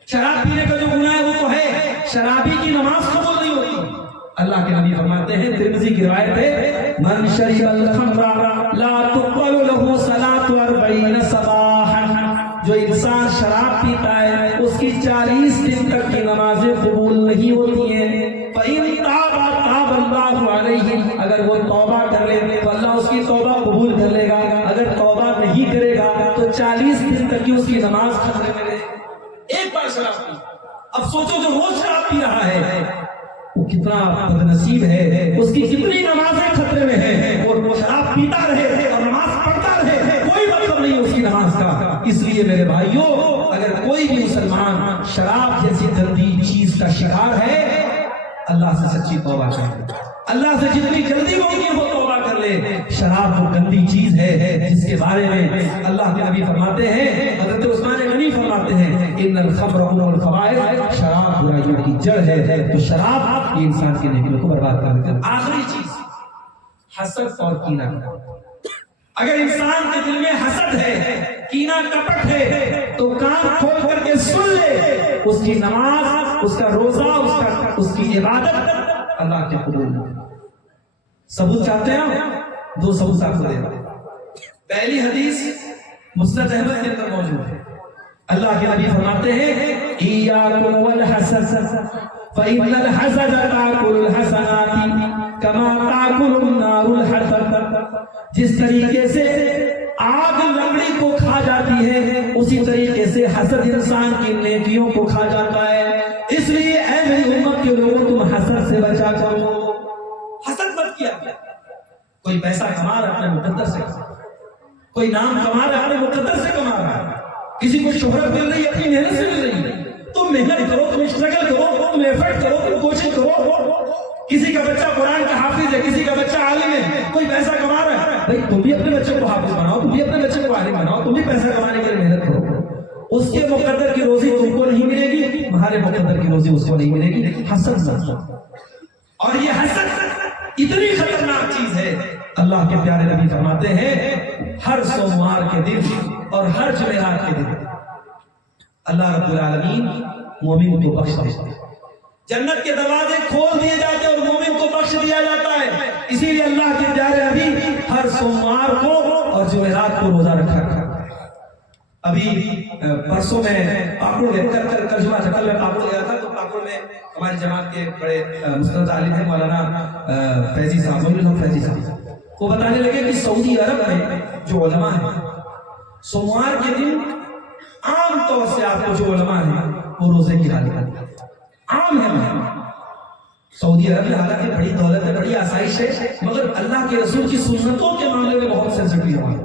شراب پینے کا جو گناہ ہے وہ تو ہے، شرابی کی نماز قبول نہیں ہوتی. اللہ کے نبی فرماتے ہیں، ترمذی کی روایت ہے، من شرب الخمر لا تقبل له صلاة 40 صباحا. جو انسان شراب پیتا ہے اس کی 40 دن تک کی نمازیں قبول نہیں ہوتی ہیں. فَإِن تَابَ تَابَ اللَّهُ عَلَيْهِ، اگر وہ توبہ کر لے تو اللہ اس کی توبہ قبول کر لے گا. اگر توبہ نہیں کرے گا تو 40 دن تک کی اس کی نماز خطرے میں رہے. ایک بار شراب پی، اب سوچو جو روز شراب پی رہا ہے وہ کتنا بدنصیب ہے، اس کی کتنی نمازیں خطرے میں ہیں. اور وہ شراب پیتا رہے اور نماز پڑھتا رہے، کوئی مطلب نہیں اس کی نماز کا. اس لیے میرے بھائیوں، اگر کوئی بھی مسلمان شراب جیسی گندی چیز کا شکار ہے اللہ سے سچی توبہ کرے. اللہ سے جتنی جلدی ممکن ہو توبہ کر لے. شراب وہ گندی چیز ہے جس کے بارے میں اللہ کے نبی فرماتے ہیں، حضرت عثمان غنی فرماتے ہیں، ان الخمر ام الخبائث، شراب برائیوں کی جڑ ہے. تو شراب یہ انسان کی نیکیوں کو برباد کر دیتا ہے. آخری چیز حسد اور کینہ. اگر انسان کے دل میں حسد ہے، کینہ کپٹ ہے تو کان کھول کر کے سن لے، اس کی نماز، اس کا روزہ، اس کی عبادت اللہ کے قبول میں. ثبوت چاہتے ہیں؟ دو ثبوت آپ کو دے رہا ہوں. پہلی حدیث مسند احمد کے اندر موجود ہے. اللہ کے نبی فرماتے ہیں، ایاکم والحسد فإن الحسد تأکل الحسنات کما تأکل النار الحطب. جس طریقے سے آگ لکڑی کو کھا جاتی ہے اسی طریقے سے حسد انسان کی نیکیوں کو کھا جاتا ہے. اس لیے اے میری امت کے لوگوں تم حسد سے بچا کرو. حسد مت کیا. کوئی پیسہ کما رہا ہے اپنے مقدر سے، کوئی نام کما رہا ہے اپنے مقدر سے کما رہا ہے، کسی کو شہرت مل رہی ہے اپنی محنت سے مل رہی ہے. تم محنت کرو, تم اسٹرگل کرو, تم ایفرٹ کرو, تم کوشش کرو. کسی کا بچہ قرآن کا حافظ ہے, کسی کا بچہ عالم ہے, کوئی پیسہ کما رہا ہے, بھائی تم بھی اپنے بچے کو حافظ بناؤ, تم بھی اپنے بچے کو عالم بناؤ, تم بھی پیسہ کمانے کے لیے محنت کرو. اس کے مقدر کی روزی تم کو نہیں ملے گی, تمہارے مقدر کی روزی اس کو نہیں ملے گی. حسد نہ, اور یہ حسد اتنی خطرناک چیز ہے. اللہ کے پیارے نبی فرماتے ہیں ہر سوموار کے دن اور ہر جمعرات کے دن اللہ رب العالمین مومن کو بخش دیتے ہیں, جنت کے دروازے کھول دیے جاتے ہیں اور مومن کو بخش دیا جاتا ہے. اسی لیے اللہ کے پیارے نبی ہر سوموار کو اور جمعرات کو روزہ رکھا کرتے ہیں. ابھی پرسوں میں پاکڑ ترجمہ کل میں پاکڑ گیا تھا, تو پاکڑ میں ہماری جماعت کے بڑے مستند عالم ہیں مولانا فیضی صاحب, فیضی صاحب, وہ بتانے لگے کہ سعودی عرب میں جو علماء ہیں سوموار کے دن عام طور سے آپ کو جو علماء ہیں وہ روزے کی حالت عام ہے. سعودی عرب میں حالانکہ بڑی دولت ہے, بڑی آسائش ہے, مگر اللہ کے رسول کی سنتوں کے معاملے میں بہت سینسٹیو ہے.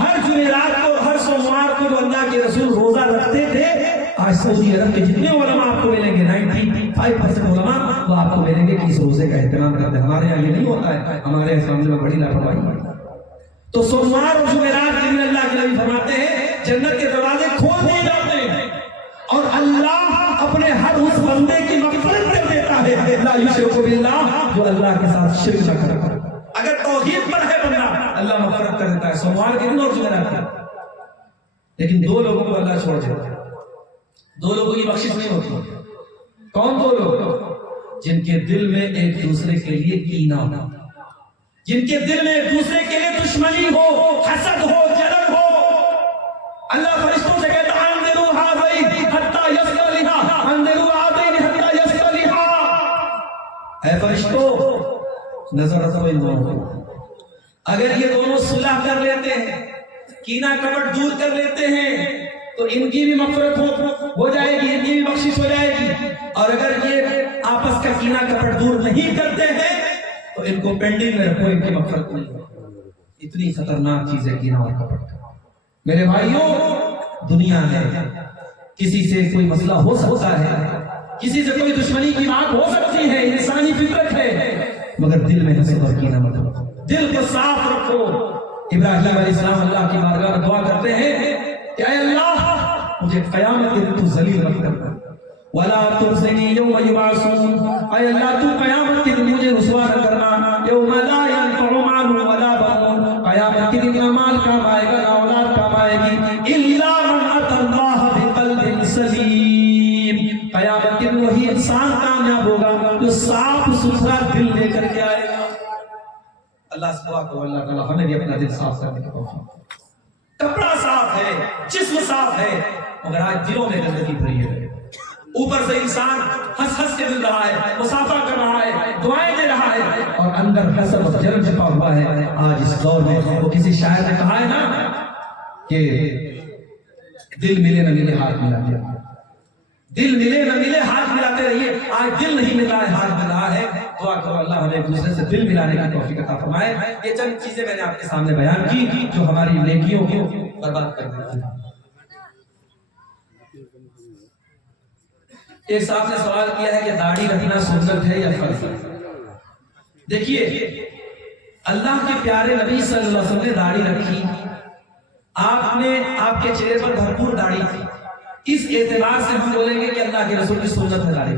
ہر جمعرات کو ہر سوموار کو جو اللہ کے رسول روزہ رکھتے تھے, آج سعودی عرب کے جتنے علماء آپ کو ملیں گے 95% علماء وہ آپ کو ملیں گے کہ اس روزے کا اہتمام کرتے ہیں. ہمارے یہاں یہ نہیں ہوتا ہے, ہمارے اس معاملے میں بڑی لاپرواہی ہے. تو سوموار اور جمعرات کے دن اللہ کے نبی فرماتے ہیں جنت کے دروازے کھول دیے جاتے ہیں اور اللہ اپنے ہر اس بندے کی مغفرت کر دیتا ہے لا یشرک باللہ, جو اللہ کے ساتھ شرک نہ کرتا. اگر توحید پر ہے بندہ اللہ مغفرت کر دیتا ہے سوموار کے دن اور جمعرات کے دن. لیکن دو لوگوں کو اللہ چھوڑ دیتا ہے, دو لوگوں کی بخشش نہیں ہوتی. کون دو لوگ؟ جن کے دل میں ایک دوسرے کے لیے کینہ ہو, جن کے دل میں ایک دوسرے کے لیے دشمنی ہو, حسد ہو, جلن ہو. اللہ فرشتوں سے کہتا ہے انظروا هذین حتی یصطلحا, انظروا هذین حتی یصطلحا. اے فرشتوں نظر رکھو ان دونوں کو, اگر یہ دونوں صلح کر لیتے ہیں, کینہ کپٹ دور کر لیتے ہیں, تو ان کی بھی مغفرت ہو جائے گی, ان کی بھی بخشش ہو جائے گی. اور اگر یہ آپس کا کینہ کپٹ دور نہیں کرتے ہیں تو ان کو پینڈنگ میں رکھو, ان کی مغفرت نہیں. اتنی خطرناک چیز ہے کینہ اور کپٹ. میرے بھائیوں, دنیا ہے, کسی سے کوئی مسئلہ ہو سکتا ہے, کسی سے کوئی دشمنی کی بات ہو سکتی ہے, انسانی فطرت ہے, مگر دل میں حسد اور کینہ مت رکھو, دل کو صاف رکھو. ابراہیم علیہ السلام اللہ کی بارگاہ میں دعا کرتے ہیں کہ اے اللہ مجھے قیامت کے دن تو ذلیل مت کرنا, ولا تخزنی یوم یبعثون, اے اللہ تو قیامت کے دن مجھے رسوا نہ کرنا. یوم لا ينفع مال ولا بنون, قیامت کے دن نہ مال کام آئے گا نہ اولاد کام آئے گی, الا من اتى اللہ بقلب سلیم. قیامت کے دن وہی انسان کامیاب ہوگا جو صاف ستھرا دل لے کر کے آئے گا. اللہ سے دعا کرو اللہ تعالیٰ ہمیں بھی اپنا دل صاف کرنے کی توفیق. کپڑا صاف ہے, جسم صاف ہے, مگر آج دلوں میں گندگی بھری ہے. اوپر سے انسان ہنس ہنس کے مل رہا ہے, مسافہ کر رہا ہے, دعائیں دے رہا ہے, اور اندر حسد اور جلن چھپا ہوا ہے. آج اس دور میں وہ کسی شاعر نے کہا ہے نا کہ دل ملے نہ ملے ہاتھ ملا دیا, دل ملے نہ ملے ہاتھ ملاتے رہیے. آج دل نہیں مل رہا ہے, ہاتھ مل رہا ہے. دعا کرو اللہ ہمیں ایک دوسرے سے دل ملانے کی توفیق عطا فرمائے. یہ چند چیزیں میں نے آپ کے سامنے بیان کی جو ہماری نیکیوں کو برباد کر دیتی ہیں. ایک صاحب نے سوال کیا ہے کہ داڑھی رکھنا سنت ہے یا فرض ہے. دیکھیے اللہ کے پیارے نبی صلی اللہ علیہ وسلم نے داڑھی رکھی, آپ نے آپ کے چہرے پر بھرپور داڑھی تھی, اس اعتبار سے ہم بولیں گے کہ اللہ کے رسول کی سنت ہے داڑھی.